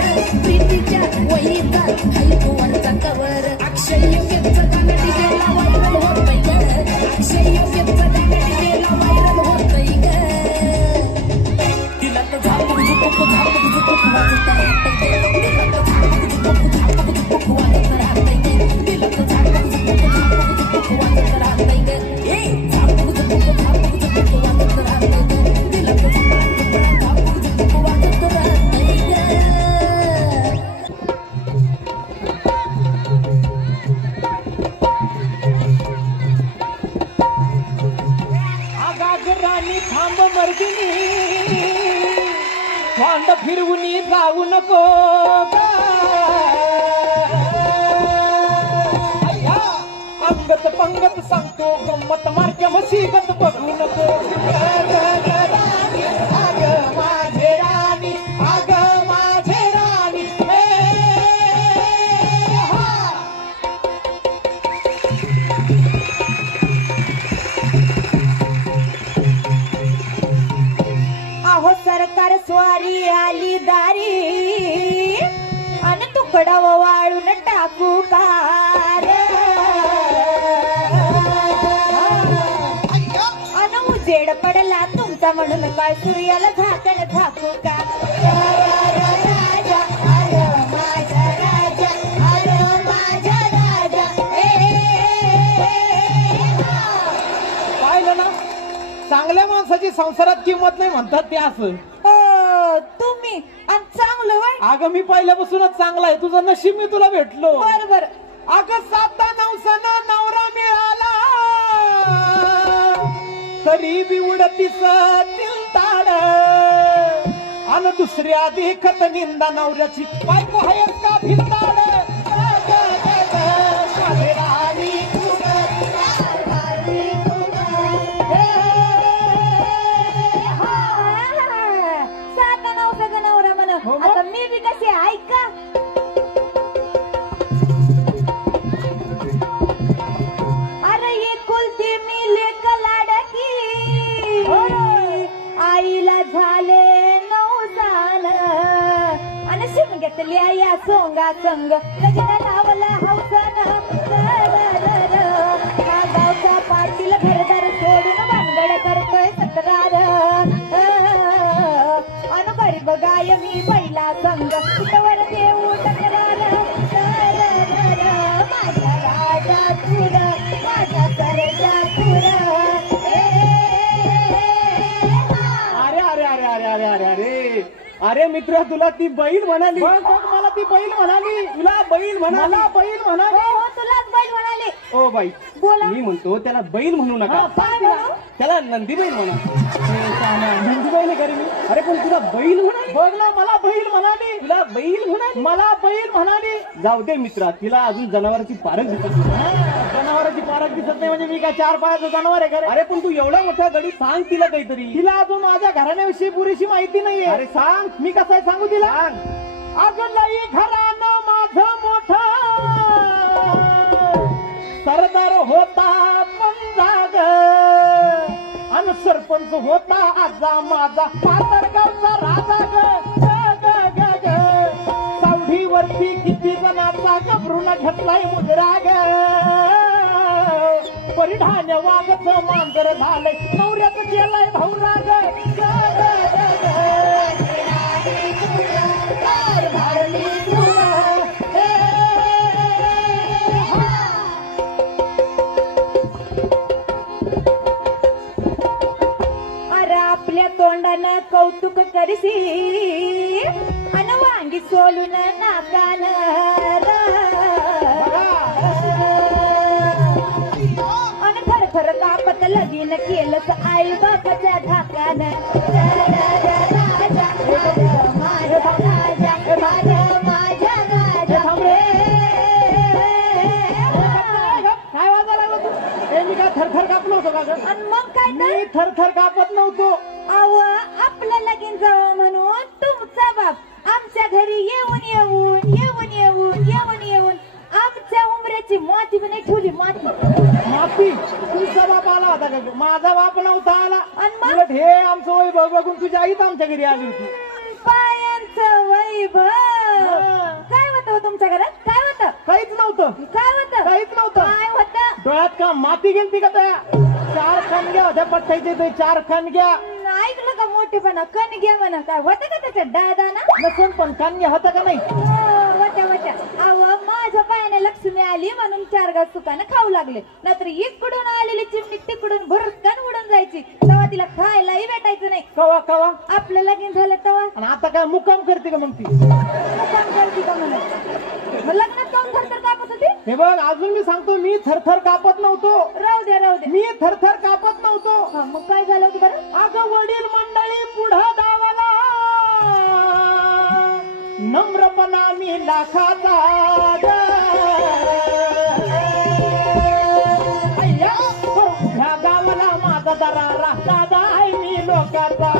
प्रीतीच्या वहीचा ऐकवरचा कवर अक्षय योग्यचं गाणं डीजेला व्हायरल होतंय ग अक्षय योग्यचं गाणं डीजेला व्हायरल होतंय ग दिला तर झापक झुपक वाजत राहतंय ग दिला तर झापक झुपक वाजत राहतंय ग दिला तर झापक झुपक वाजत राहतंय ग ए झापक झुपक वाजत राहतंय ग दिला तर झापक झुपक वाजत राहतंय ग राणी थांब मर्दिनी वांड फिरवून जाऊ नको अंगत पंगत सांगतो गंमत मार्ग मसीगत बघू नको आग माझे राणी आग माझे राणी अहो सरकार स्वारी आली दारी अन तुकडा वाळून टाकू कार अन उजेड पडला तुमचा म्हणून काय सूर्याला झाकण झाकू का राजा अरे माझा राजा अरे माझा राजा पाहिलं ना चांगल्या माणसाची संसारात किंमत नाही म्हणतात ते असं तुम्ही आणि चांगलं वय अगं मी पहिल्यापासूनच चांगला आहे तुझं नशीब मी तुला भेटलो बरोबर अगं 7 नवसाना नवरा मिळाला तरी बी उडतीस तिलताड आणि दुसऱ्या देखत निंदा नवऱ्याची बायको आहे का भिलताड आता मी बी कशी ऐका बाया सोंगा संग लगीन लावला हौसानं हा गावचा पाटील घरदार सोडून भानगड करतोय तक्रार अन गरीब गाय मी बैला संग तुझ्यावर देऊ तक्रार माझ्या राजा तुर माझ्या सरजा तुर अरे मित्र तुला ती बैल म्हणाली मला ती बैल म्हणाली तुला बैल म्हणाली तुलाच बैल म्हणाले ओ बाई बोला मी म्हणतो त्याला बैल म्हणू नका त्याला नंदी बैल म्हणा नंदी बैल करे मी अरे पण तुला बैल म्हणाली बघ ना मला बैल म्हणाली तुला बैल म्हणाली मला बैल म्हणाली जाऊ दे मित्रा तिला अजून जनावरांची पारख दिसत नाही जनावरांची पारख दिसत नाही म्हणजे मी काय 4 पायाचं जनावर आहे अरे पण तू एवढा मोठा गडी सांग तिला काहीतरी तिला अजून माझ्या घराण्याविषयी पुरेशी माहिती नाहीये अरे सांग मी कसं आहे सांगू तिला अजून लई घरानं माझं मोठं सरदार होता पंजाग आणि सरपंच होता आजा माझा पातळगावचा राजा ग सावढीवरती किती जणांचा घबरून घेतलाय मुजरा ग परिधान्य वागच मांजर झालंय नवऱ्याच केलाय भाऊरा ग तोंडानं कौतुक करसी अन वांगी सोलून नाकान अन थरथर कापत लगीन केलंच आई बापाच्या धाकान काय वाजा लागला तू मी काय थरथर कापलो होतो का मग काय मी थरथर कापत नव्हतो अव आपलं लगीन जावं म्हणून तुमचा बाप आमच्या घरी येऊन आमच्या उमऱ्याची माती पण ठेवली माती तुझा बाप आला होता का माझा बाप नव्हता आला उलट हे आमचं वैभव बघून तुझी आईच आमच्या घरी आली होती पायांचं वैभव काय होतं तुमच्या घरात काय होतं काहीच नव्हतं काय होतं डोळ्यात का माती गेलती का त्या 4 खणग्या होत्या पट्ट्याचे 4 खणग्या ऐकलं का मोठेपणा कणग्या म्हणा काय होतं का त्याच्या दादाना नसून पण कन्या होता का नाही वट्या अव माझ्या पायाने लक्ष्मी आली म्हणून 4 घास सुकानं खाऊ लागले नाहीतर इकडून आलेली चिमणी तिकडून भरकन उडून जायची तेव्हा तिला खायलाही भेटायचं नाही कवा आपलं लगीन झालं तेव्हा आणि आता काय मुक्काम करते का मग ती मुक्काम करते का म्हणा लग्नात जाऊन थरथर कापत होती हे बघ अजून मी सांगतो मी थरथर कापत नव्हतो राहू दे मी थरथर कापत नव्हतो मग काय झालं होतं बरं अगं वडील मंडळी पुढं दावाला नम्रपणा मी लाखाचा ह्या गावाला माझा दरारा दादा आहे मी लोकाचा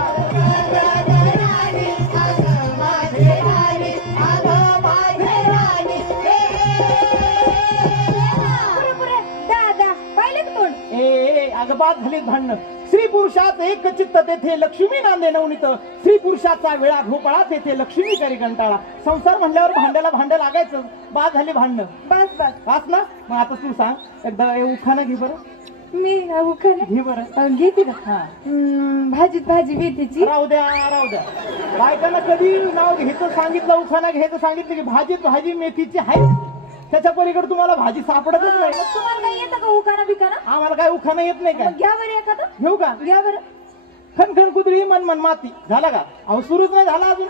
अगबाद झाली भांडण स्त्री पुरुषात एक चित्त तेथे लक्ष्मी नांदे नवनीत स्त्री पुरुषाचा वेळा भोपळा तेथे लक्ष्मी करी कंटाळा संसार म्हणल्यावर भांड्याला लागायचं बाद झाली भांडणं बस ना मग आता तू सांग एकदा उखाणं घे बरं मी उखाणं घे बरं घेते का भाजीत भाजी मेथीची राहू द्या बायकांना कधी नाव घ्यायचं सांगितलं उखाणं घ्यायचं सांगितलं की भाजीत भाजी मेथीची आहे त्याच्या पलीकडे तुम्हाला भाजी सापडतच नाही तुम्हाला काही येतं का उखाणा बिखाणा आम्हाला काय उखाणं येत नाही काय घ्या बरं एखादं घेऊ का घ्या बरं खनखन कुदळी मन माती झाला का अहो सुरूच नाही झाला अजून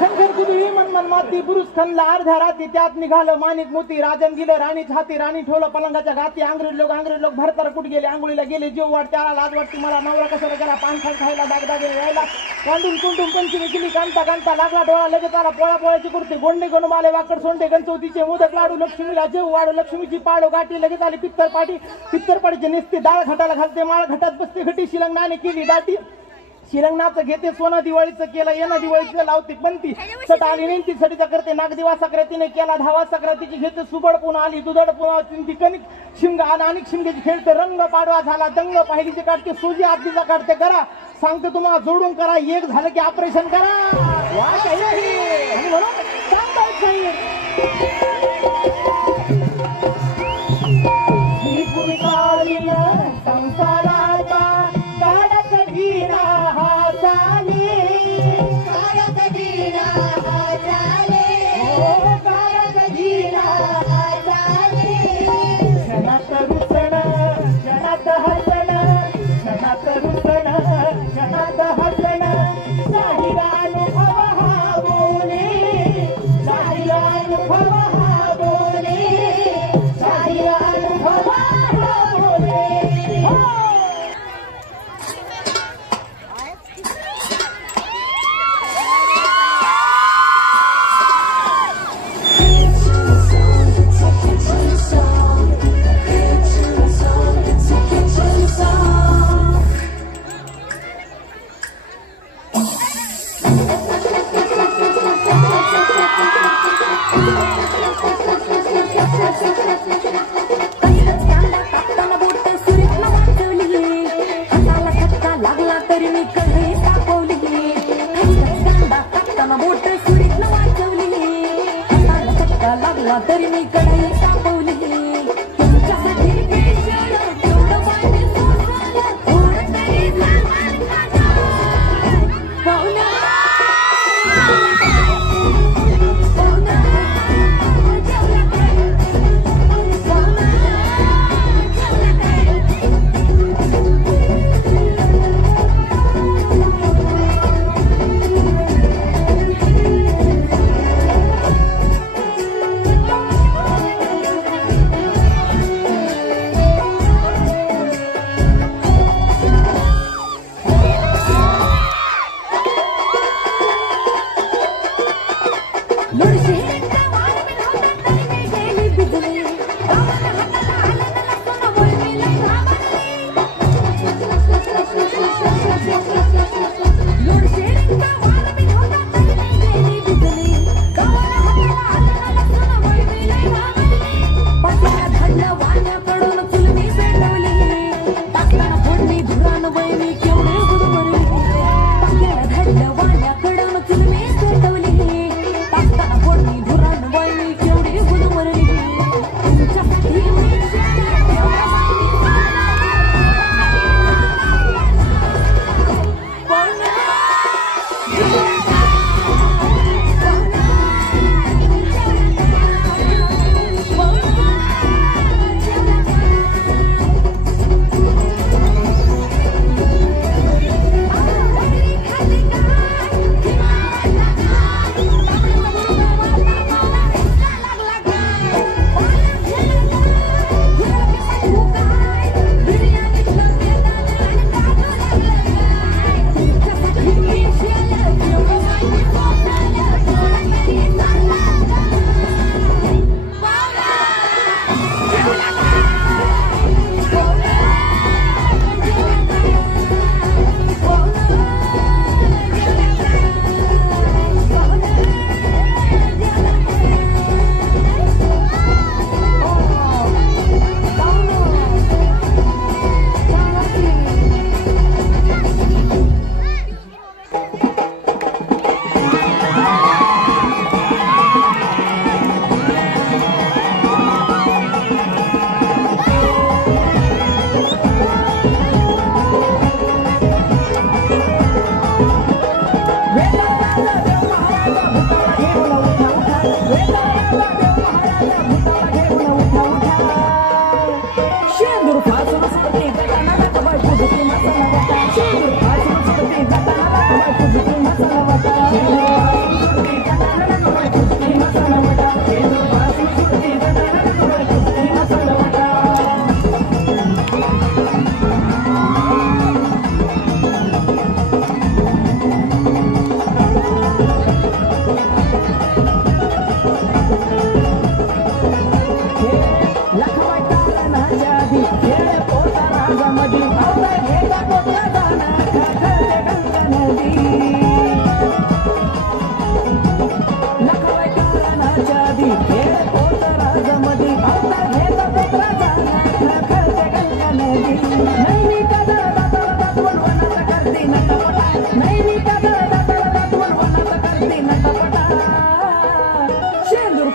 खनखन कुदळी मन माती पुरुष खनला अर्ध्या राती त्यात निघालं माणिक मोती राजन गेलं राणी छाती राणी ठेवलं पलंगाच्या गाती अंग्रेज लोक भरतार कुठे गेले आंघोळीला गेले जीव वाट त्याला लाज वाटती मला नवरा कशाला गेला पान खायला दागदागे यायला कांडून कुंडून पंचमी केली कांता लागला डोळा लगेच आला पोळ्याची कुर्ती गोंडे गणमाले वाकड सोंडे गणचौतीचे मोदक लाडू लक्ष्मीला जेव वाढू लक्ष्मीची पाडो गाठी लगेच आली पित्तरपाडीचे नेसते डाळ घाटाला घालते माळ घाटात बसते घटी शिलंगणाने केली दाटी शिरंगणाचं घेते सोनं दिवाळीचं केलं येणं दिवाळीचं लावते पंती सट आली नेमती सडीचा करते नागदिवा सक्रातीने केला धावा सक्रातीची घेते सुबड पुन्हा आली दुधड पुन्हा ती कणिक शिमगा आणि शिमग्याची खेळते रंग पाडवा झाला दंग पाहिलीचे काढते सोजी आधीचा काढते करा सांगते तुम्हाला जोडून करा एक झालं की ऑपरेशन करा म्हणून तरी मी कढई तापवली तुमच्यासाठी पेशल तेवढं वाटलं सोडलं थोडं तरी सामान काढा पाहुणा शेंदूर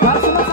फास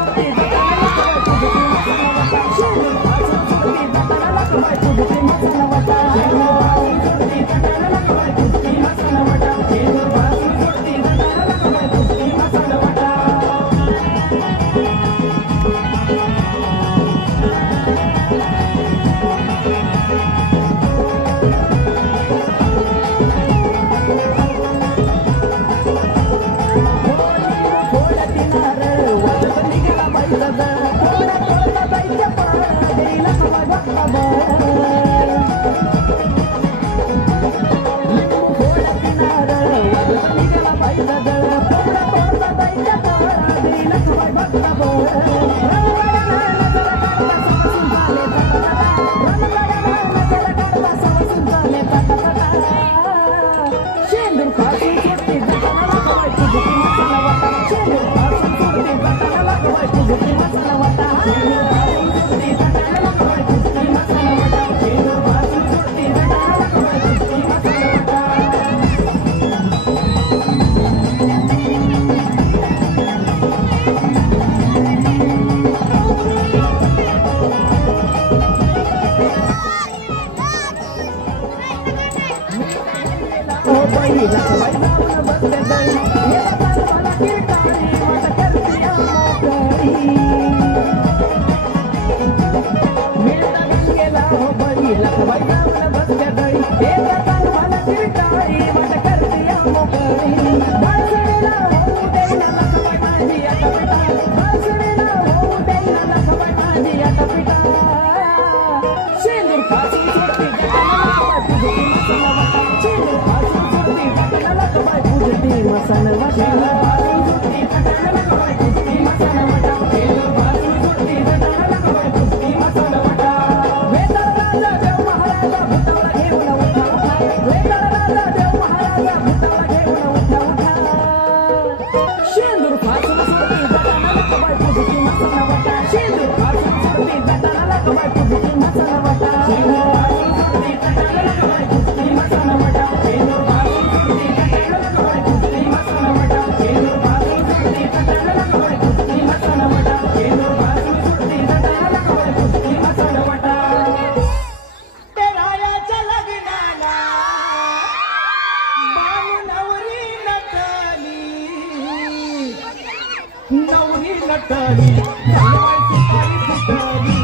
नवरी नटली चालवाय सुपारी फुटली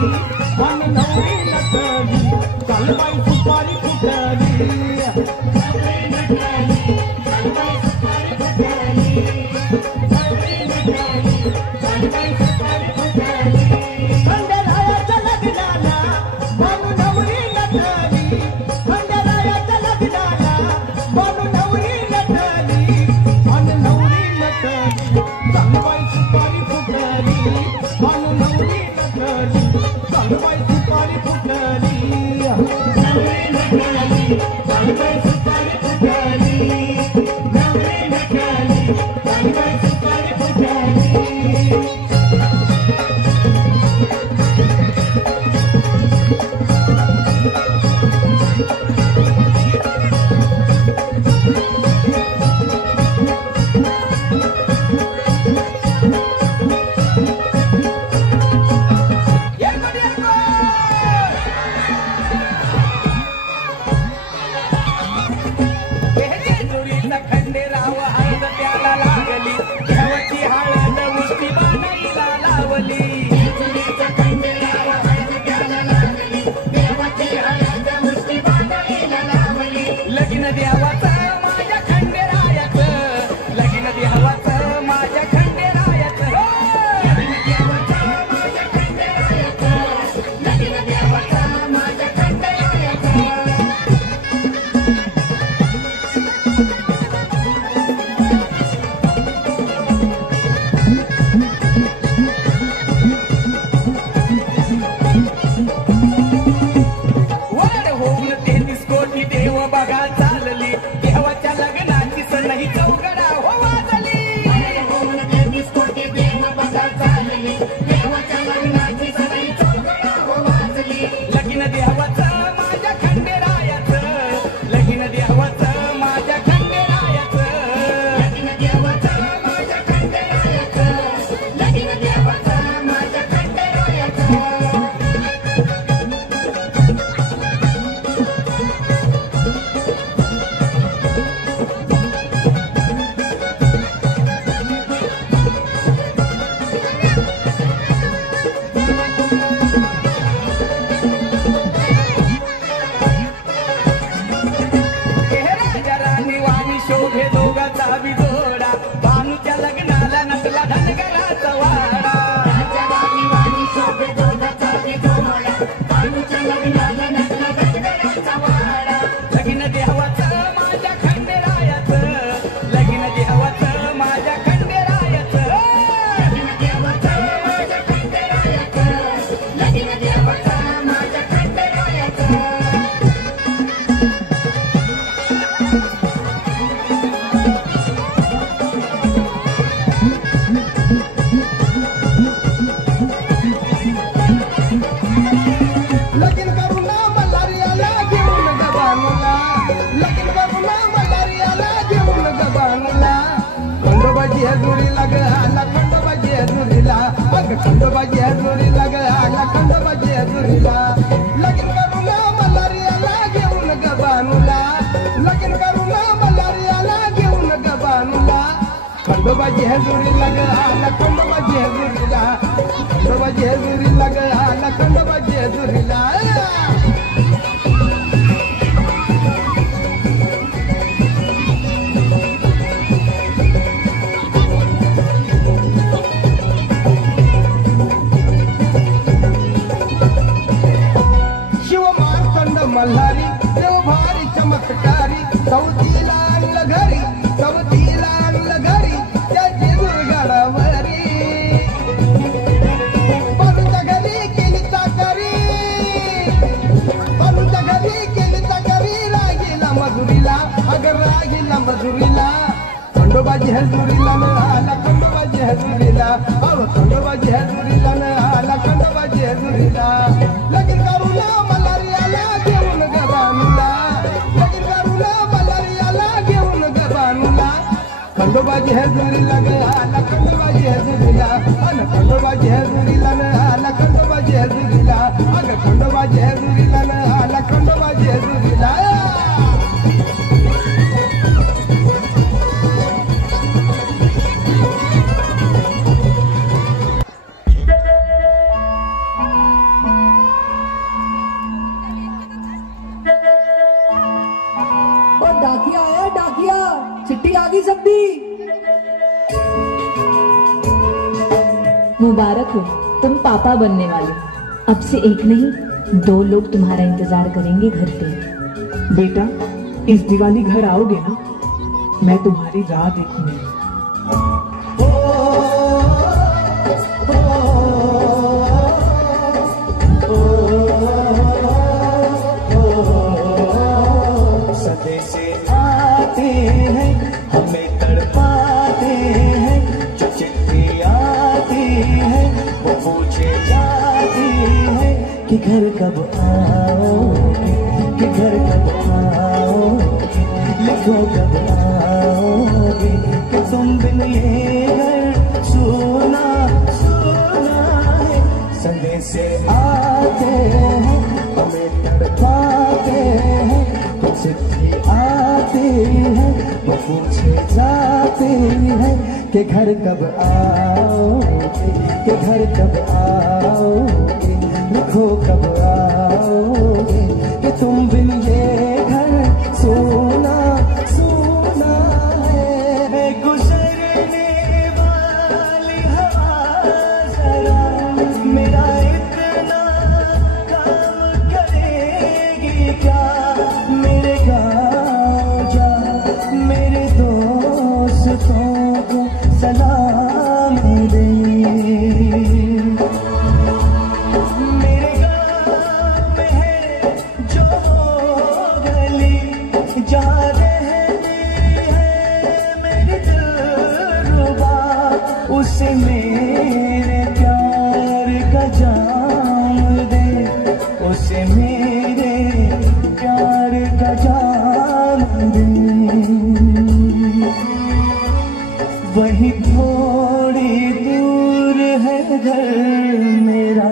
मन नवरी नटली चालवाय सुपारी फुटली नवरी नटली चालवाय सुपारी फुटली नवरी नटली चालवाय सुपारी फुटली खंडेरायाच्या लग्नाला मन नवरी नटली खंडेरायाच्या लग्नाला मन नवरी नटली मन नवरी नटली चालवाय सुपारी फुटली मन नवरी नटली चालवाय सुपारी फुटली नवरी नटली चालवाय सुपारी फुटली नवरी नटली चालवाय सुपारी फुटली खंडेराव हळद त्याला लागली देवाची हळद मुष्टी बाणाईला लावली खंडेराव हळद त्याला लागली देवाची हळद मुष्टी बाणाईला लावली लगीन देवाचं माझ्या खंडेरायाचं लगीन देवाचं माझ्या खंडेरायाचं लगीन देवाचं माझ्या खंडेरायाचं लगीन देवाचं माझ्या खंडेरायाचं वाढ होऊन 33 कोटी देव बघा चालली देवाच्या लग्नाची सनही चौघडा हो वाजली होऊन 33 कोटी देव बघा चालली देवाच्या लग्नाची सनही चौघडा हो वाजली लगीन देवाचं माझ्या खंडेरायाचं लगीन देवाचं माझ्या खंडेरायाचं लगीन देवाचं माझ्या खंडेरायाचं लगीन देवाचं माझ्या खंडेरायाचं राजा राणी वाणी शोभे दोघाचा विजोडा भानूच्या लग्नाला नटला धनगराचा वाडा राजा राणी वाणी शोभे दोघाचा विजोडा भानूच्या लग्नाला नटला धनगराचा वाडा लगीन देवाचं माझ्या खंडेरायाचं लगीन देवाचं माझ्या खंडेरायाचं लगीन देवाचं माझ्या खंडेरायाचं लगीन देवाचं माझ्या खंडेरायाचं लगीन करू ना मल्हारियाला घेऊन गबानूला लगीन करू ना मल्हारियाला घेऊन गबानूला खंडोबाजी हजुरीला ग आला खंडोबाजी हजुरीला अग खंडोबाजी हजुरीला ग आला खंडोबाजी हजुरीला लगीन करू ना मल्हारियाला घेऊन गबानूला लगीन करू ना मल्हारियाला घेऊन गबानूला खंडोबाजी हजुरीला ग आला खंडोबाजी हजुरीला खंडोबाजी हजुरीला ग आला खंडोबाजी हजुरीला शिव मार्तंड मल्हारी देव भारी चमत्कारी चौथीला आणलं घरी चौथीला आणलं घरी त्याची दुर्गाडावरी बाजूच्या घरी केली चाकरी बाजूच्या घरी केली चाकरी रागीला मजुरीला अगर रागीला मजुरीला खंडोबाजी हजुरीला न आला खंडोबाजी हजुरीला अहो खंडोबाजी हजुरीला न आला खंडोबाजी हजुरीला लगीन करूला मल्हारियाला घेऊन गबानूला लगीन करूला मल्हारियाला घेऊन गबानूला खंडोबाजी हजुरीला ग आला खंडोबाजी हजुरीला अन खंडोबाजी हजुरीला न आला खंडोबाजी हजुरीला अग खंडोबाजी हजुरीला न आला खंडोबाजी हजुरीला मुबारक हो, तुम पापा बनने वाले। अब से एक नहीं 2 लोग तुम्हारा इंतजार करेंगे घर पे। बेटा, इस दिवाली घर आओगे ना? मैं तुम्हारी राह देखूंगी। संदेशे आते हैं, हमें तड़पाते हैं, जो चिट्ठी आती है वो पूछे जाती है कि घर कब आओगे, कि घर कब आओगे, लिखो कब आओगे, कि तुम बिन ये घर सुना सुना है। संदेशे आते हैं, हमें तड़पाते हैं, चिट्ठी आती है वो पूछे जाती है कि घर कब आओगे, कि घर कब आओगे, लिखो कब आओगे, कि तुम बिन ये घर सोना सोना है। गुजरने वाली हवा जरा मेरा इतना काम करेगी क्या? मेरे गाँव जा, मेरे दोस्तों को सलाम दे। मेरे गाँव में है जो गली जहाँ रहती है मेरी दिलरुबा, उसे मेरे प्यार का जाम दे, उसे मेरे प्यार का जाम दे। वही थोड़ी दूर है घर मेरा,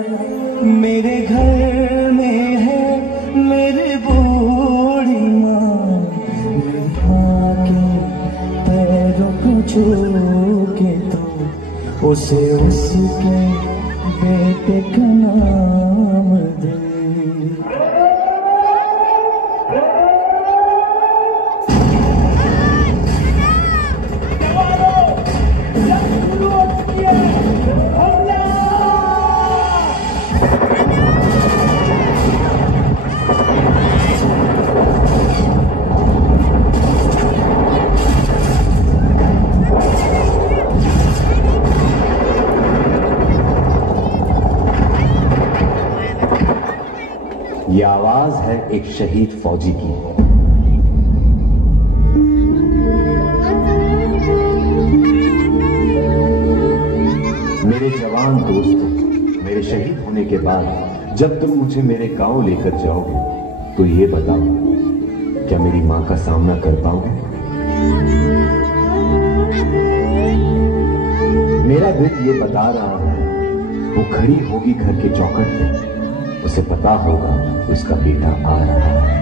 मेरे घर में है मेरी बूढ़ी माँ, मेरी माँ के पैरों को छू के तो उसे उसके बेटे का नाम दे। ये आवाज है एक शहीद फौजी की। मेरे जवान दोस्तों, मेरे शहीद होने के बाद जब तुम मुझे मेरे गांव लेकर जाओगे तो ये बताओ, क्या मेरी मां का सामना कर पाओगे? मेरा दिल ये बता रहा है, वो खड़ी होगी घर के चौखट पे, उसे पता होगा उसका बेटा आ रहा है।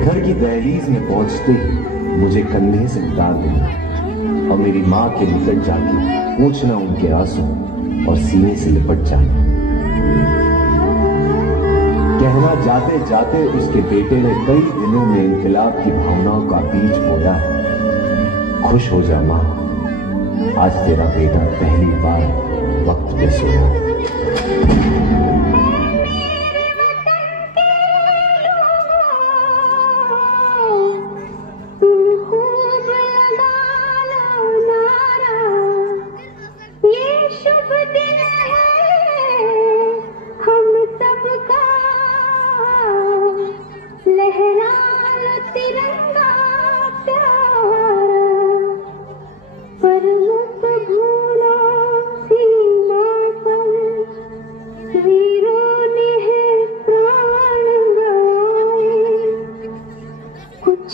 घर की दहलीज में पहुंचते ही मुझे कंधे से उतार देना और मेरी माँ के निकट जाके पूछना उनके आंसू और सीने से लिपट जाना। कहना जाते जाते उसके बेटे ने कई दिनों में इनकलाब की भावनाओं का बीज बोया है। खुश हो जा माँ, आज तेरा बेटा पहली बार वक्त पे सोया।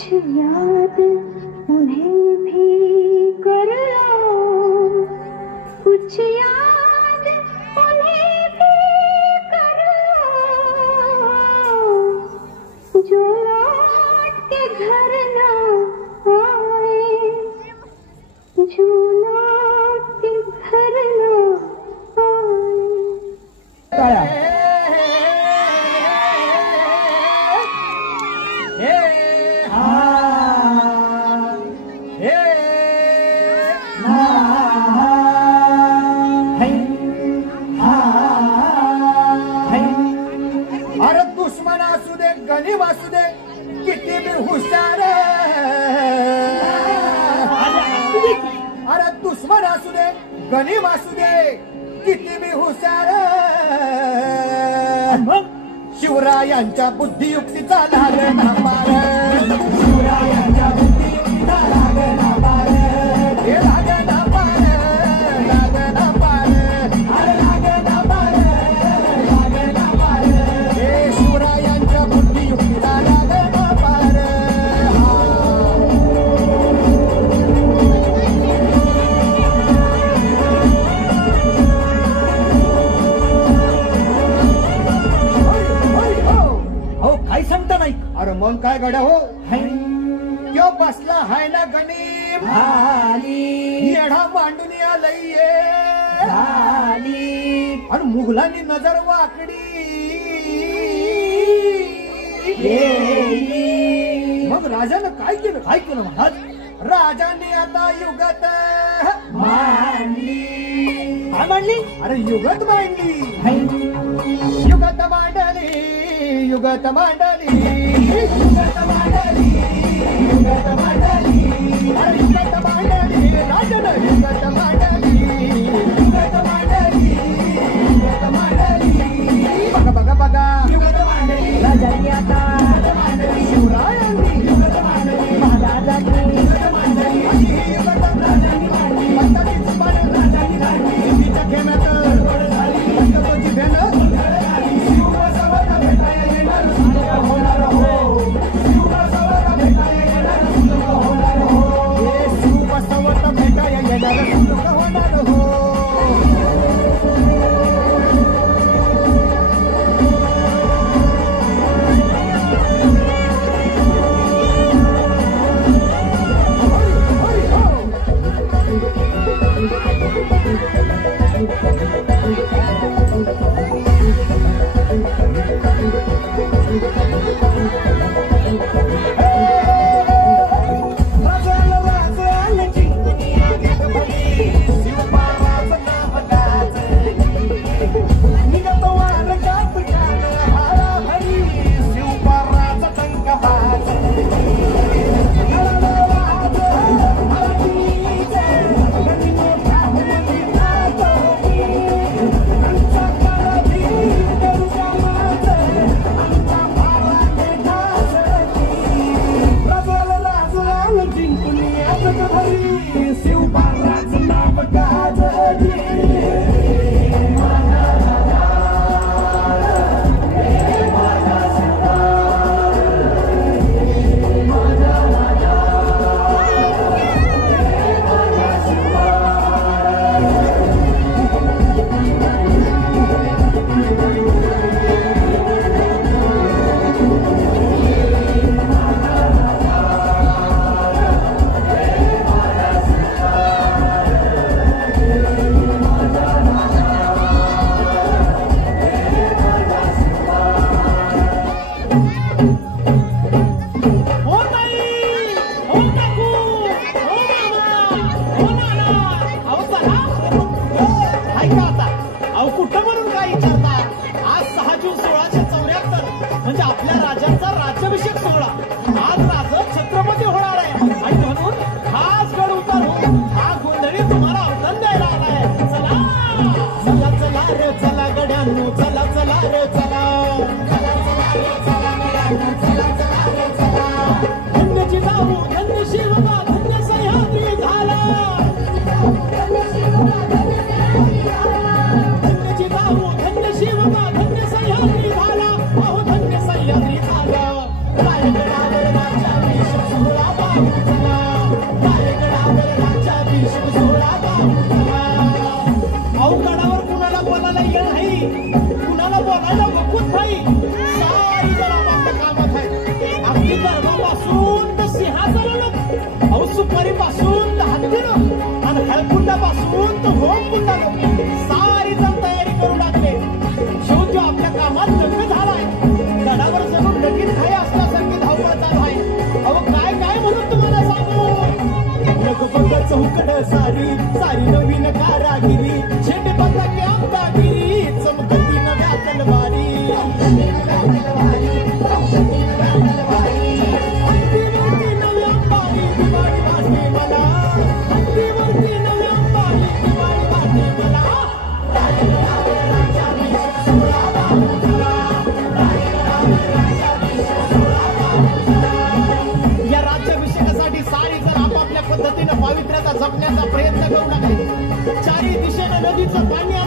याद उन्हें भी कर लो, कुछ याद किती बी हुशार शिवरायांच्या बुद्धियुक्तीचा लागना पार शिवरायांच्या बुद्धियुक्तीचा लागना पार हे लागना पार लागना पार अरे लागना पार लागना पार हे शिवरायांच्या बुद्धियुक्तीचा लागना पार काय सांगता नाही. अरे मग काय गड्या हो त्यो बसला हाय ना गणिम येढा मांडून आलंय आणि मुघलांनी नजर वाकडी मग राजानं काय केलं महाराज. राजाने आता युगत मांडली. काय मांडली. अरे युगत मांडली. युगत मांडली युगत मांडली युगत मांडली युगत मांडली अरे युगत मांडली राजानं युगत मांडली युगत मांडली युगत मांडली बघा बघा बघा युगत मांडली राजांनी आता शिवरायांनी युगत मांडली महाराजांनी युगत मांडली अशी ही युगत राजांनी मांडली पंताची जुबान राजांनी काढली सिद्धीच्या घेण्यात गोड झाली पंतोची भेन होणार हो शिवबसवत भेटाया येणार सुलभ होणार हो शिवबसवत भेटाया येणार सुलभ होणार हो.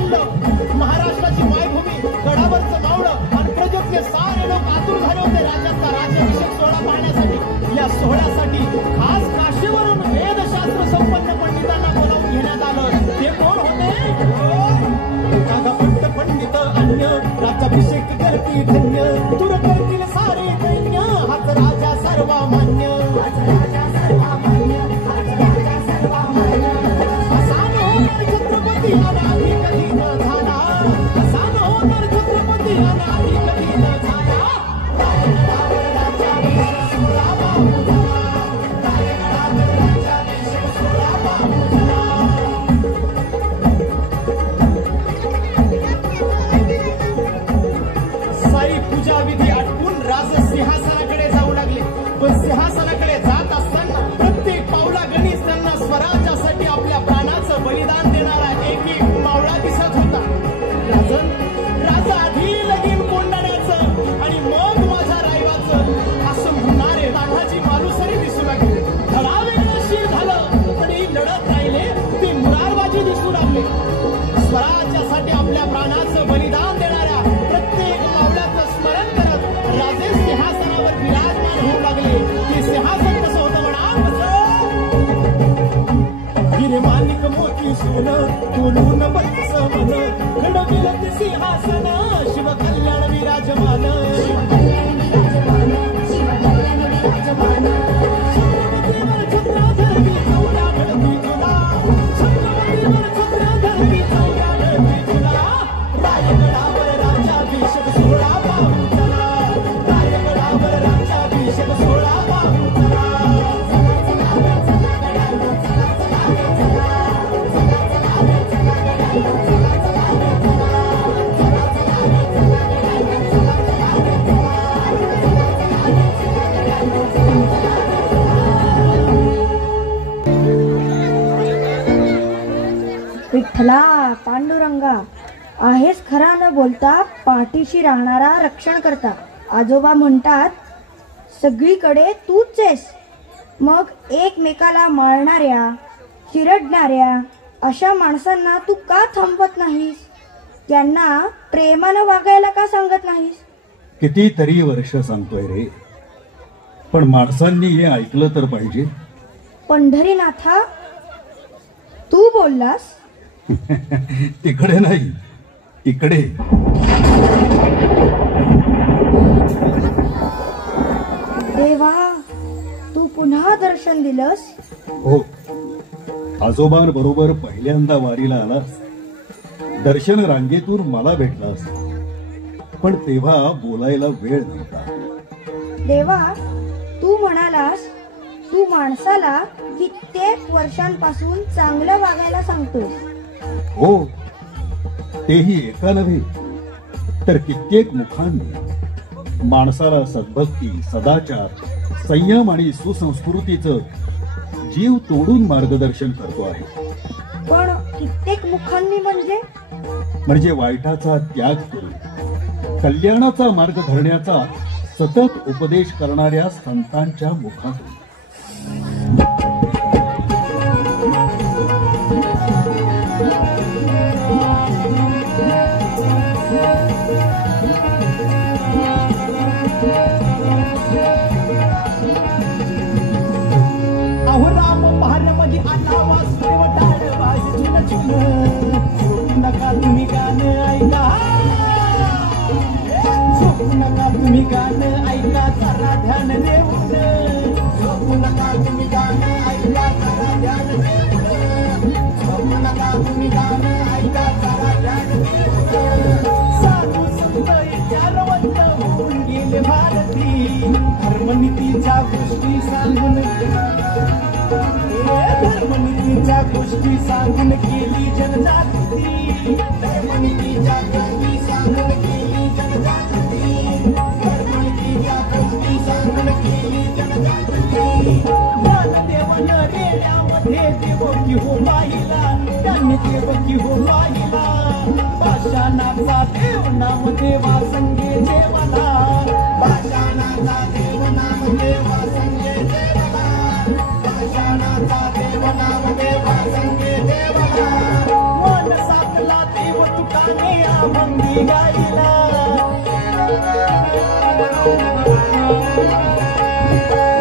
जमलं. महाराष्ट्राची मायभूमी, गडावरचं मावळं आणि प्रजोतले सारे लोक आतुर झाले होते राजाचा राज्याभिषेक सोहळा पाहण्यासाठी. या सोहळ्यासाठी खास काशीवरून वेदशास्त्र संपन्न पंडितांना बोलावून घेण्यात आलं. ते कोण होते? नागपंत पंडित अन्य, राज्याभिषेक करती धन्य, तुर करतील सारे दैन्य, हाच राजा सर्वमान्य. असा न होणार छत्रपती अनाधी कधी न झाला, असा न होणार छत्रपती अनाधी कधी न झाला. रायगडावर राज्याभिषेक सोहळा बाबू झाला, रायगडावर राज्याभिषेक सोहळा बाबू झाला. साई पूजा विधी आटपून राज सिंहासनाकडे जाऊ लागले. पण सिंहासनाकडे जात असताना प्रत्येक पावला गणीस त्यांना स्वराज्यासाठी आपल्या प्राणाचं बलिदान देणारा एक मावळा दिसत होता. राजा आधी लगीन कोंडाण्याचं आणि मग माझ्या रायवाचं असं म्हणणारे तान्हाजी मालुसरे दिसू लागले. धडा वेगळं शीर झालं तरी लढत राहिले ते मुरारबाजी दिसू लागले. स्वराज्यासाठी आपल्या प्राणाचं बलिदान देणाऱ्या प्रत्येक मावळ्याचं स्मरण करत राजे सिंहासनावर विराजमान होऊ लागले. ते सिंहासन कसं होतं म्हणा, हिरे माणिक मोती सोनं बोलून बत्स मन, घडविलं ते सिंहासन शिव कल्याण विराजमान. छत्रपतीवर छत्र धरती चौदा घडती तुला, छत्रपतीवर छत्र धरती चौदा घडती तुला. रायगडावर राज्याभिषेक सोहळा बाबू झाला, रायगडावर राज्याभिषेक सोहळा बाबू झाला. विठ्ठला पांडुरंगा आहेस खरा न बोलता पाठीशी राहणारा रक्षण करता. आजोबा म्हणतात सगळीकडे तूच आहेस, मग एकमेकाला मारणाऱ्या चिरडणाऱ्या अशा माणसांना तू का थांबवत नाहीस? त्यांना प्रेमानं वागायला का सांगत नाहीस? कितीतरी वर्ष सांगतोय रे, पण माणसांनी हे ऐकलं तर पाहिजे. पंढरीनाथा तू बोललास? तिकडे नाही, इकडे. देवा तू पुन्हा दर्शन दिलंस? हो, आजोबांबरोबर पहिल्यांदा वारीला आलास. दर्शन रांगेतून मला भेटलास, पण तेव्हा बोलायला वेळ नव्हता. देवा तू म्हणालास तू माणसाला कित्येक वर्षांपासून चांगलं वागायला सांगतोस. हो, तेही एका नव्हे तर कित्येक मुखांनी माणसाला सद्भक्ती, सदाचार, संयम आणि सुसंस्कृतीचं जीव तोडून मार्गदर्शन करतो आहे. पण कित्येक मुखांनी म्हणजे वाईटाचा त्याग करून कल्याणाचा मार्ग धरण्याचा सतत उपदेश करणाऱ्या संतांच्या मुखातून. मध्ये आता वासुदेव टाळ वाजून झोपू नका तुम्ही गाणं ऐका, झोपू नका तुम्ही गाणं ऐका जरा ध्यान देऊन, झोपू नका तुम्ही गाणं ऐका जरा ध्यान देऊन, झोपू नका तुम्ही गाणं ऐका जरा ध्यान देऊन. साधू संत विचारवंत होऊन गेले भारती, धर्मनीतीच्या गोष्टी सांगून, धर्मनीतीच्या गोष्टी सांगून केली जनजागृती, धर्मनीतीच्या गोष्टी सांगून केली जनजागृती, धर्मनीतीच्या गोष्टी सांगून केली जनजागृती. ज्ञानदेवन रेड्यामध्ये देवकी हो पाहिला, त्यांनी देवकी हो पाहिला, पाषाणाचा देव नामदेवा संगे जेवला, पाषाणाचा देव नामदेवा संगे जेवला, पाषाणाचा देव नामदेवा संगे जेवला. मन साधला देव तुकाने अभंगी गायला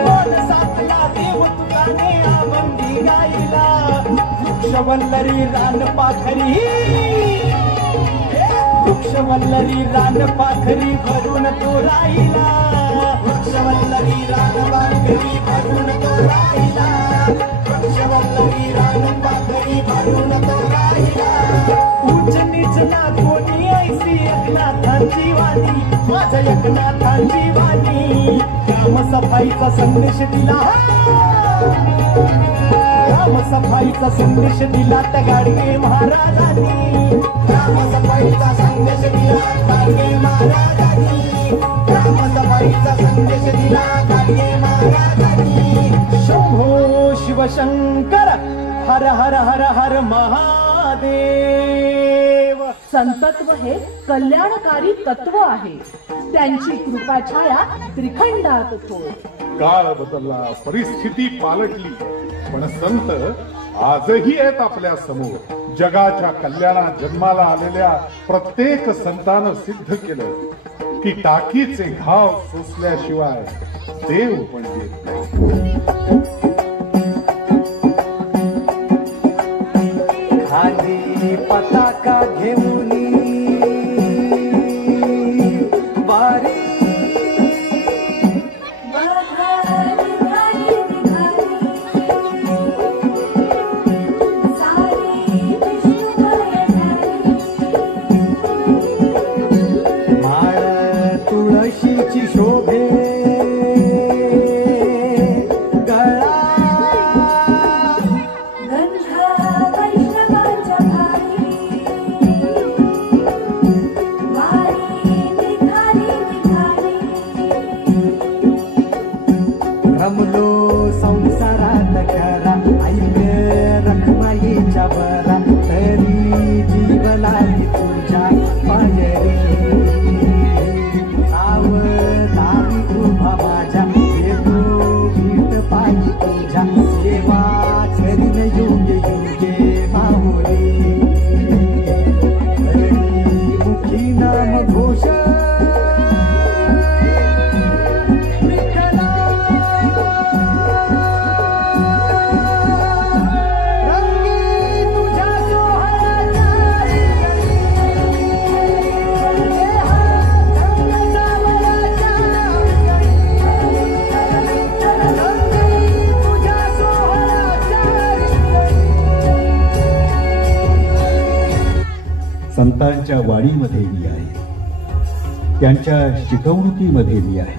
मन साधला देव तुकाने अभंगी गायला वृक्षवल्लरी रान पाखरी वृक्षवल्लरी रान पाखरी भरून तो राहिला वृक्षवल्लरी रान पाखरी भरून तो राहिला वृक्षवल्लरी रान पाखरी भरून तो राहिला उच्च नीच ना कोणी ऐसी एकनाथांची वाणी माझ्या एकनाथांची वाणी ग्रामसफाईचा संदेश दिला ग्रामसफाईचा संदेश दिला त्या गाडगे महाराजांनी ग्रामसफाईचा संदेश दिला गाडगे महाराजांनी ग्रामसफाईचा संदेश दिला गाडगे महाराजांनी शंभो शिवशंकर हर हर हर हर महादेव. संतत्व हे कल्याणकारी तत्व आहे. त्यांची कृपाछाया त्रिखंडात थोड. काळ बदलला, परिस्थिती पालटली, पण संत आजही आहेत आपल्या समोर. जगाच्या कल्याणात जन्माला आलेल्या प्रत्येक संतानं सिद्ध केलं की टाकीचे घाव सोसल्याशिवाय देव पण येत नाही. खाली पताका घेऊन वारी तुळशीची शोभे गळा रमलो संसारात करा ऐक रखमाईच्या बरा तरी जीवनाची तुझ्या पायरी माझ्या येतो भीट पायी तुझ्या सेवा करीन योग्य योग्य माहुरी मुखी नाम घोष संतांच्या वाणीमध्ये मी आहे, त्यांच्या शिकवणुकीमध्ये मी आहे.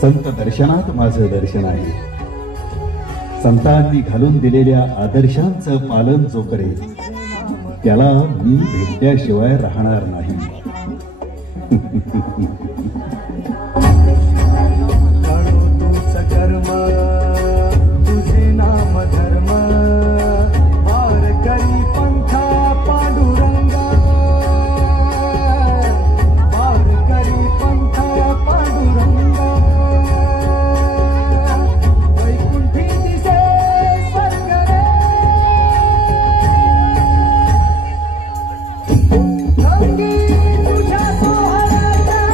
संत दर्शनात माझं दर्शन आहे. संतांनी घालून दिलेल्या आदर्शांचं पालन जो करेल त्याला मी भेटल्याशिवाय राहणार नाही. तूच कर्म तुझे नाम धर्म वार करी पंथा पांडुरंगा वार करी पंथा पांडुरंगा वैकुंठी दिसे स्वर्ग रे रंगी तुझ्या सोहळ्याच्या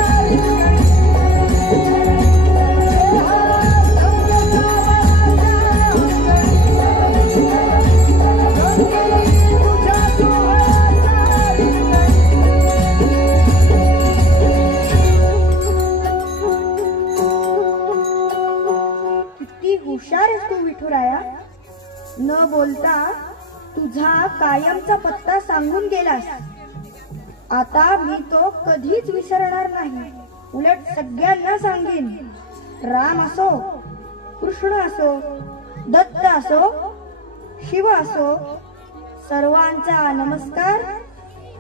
किती हुशार आहेस तू विठुराया. न बोलता तुझा कायमचा पत्ता सांगून गेलास. आता मी तो कधीच विसरणार नाही. उलट सगळ्यांना सांगेन. राम असो, कृष्ण असो, दत्त असो, शिव असो, सर्वांचा नमस्कार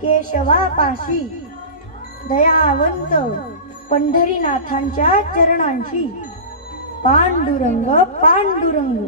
केशवापाशी. दयावंत पंढरीनाथांच्या चरणांशी. पांडुरंग पांडुरंग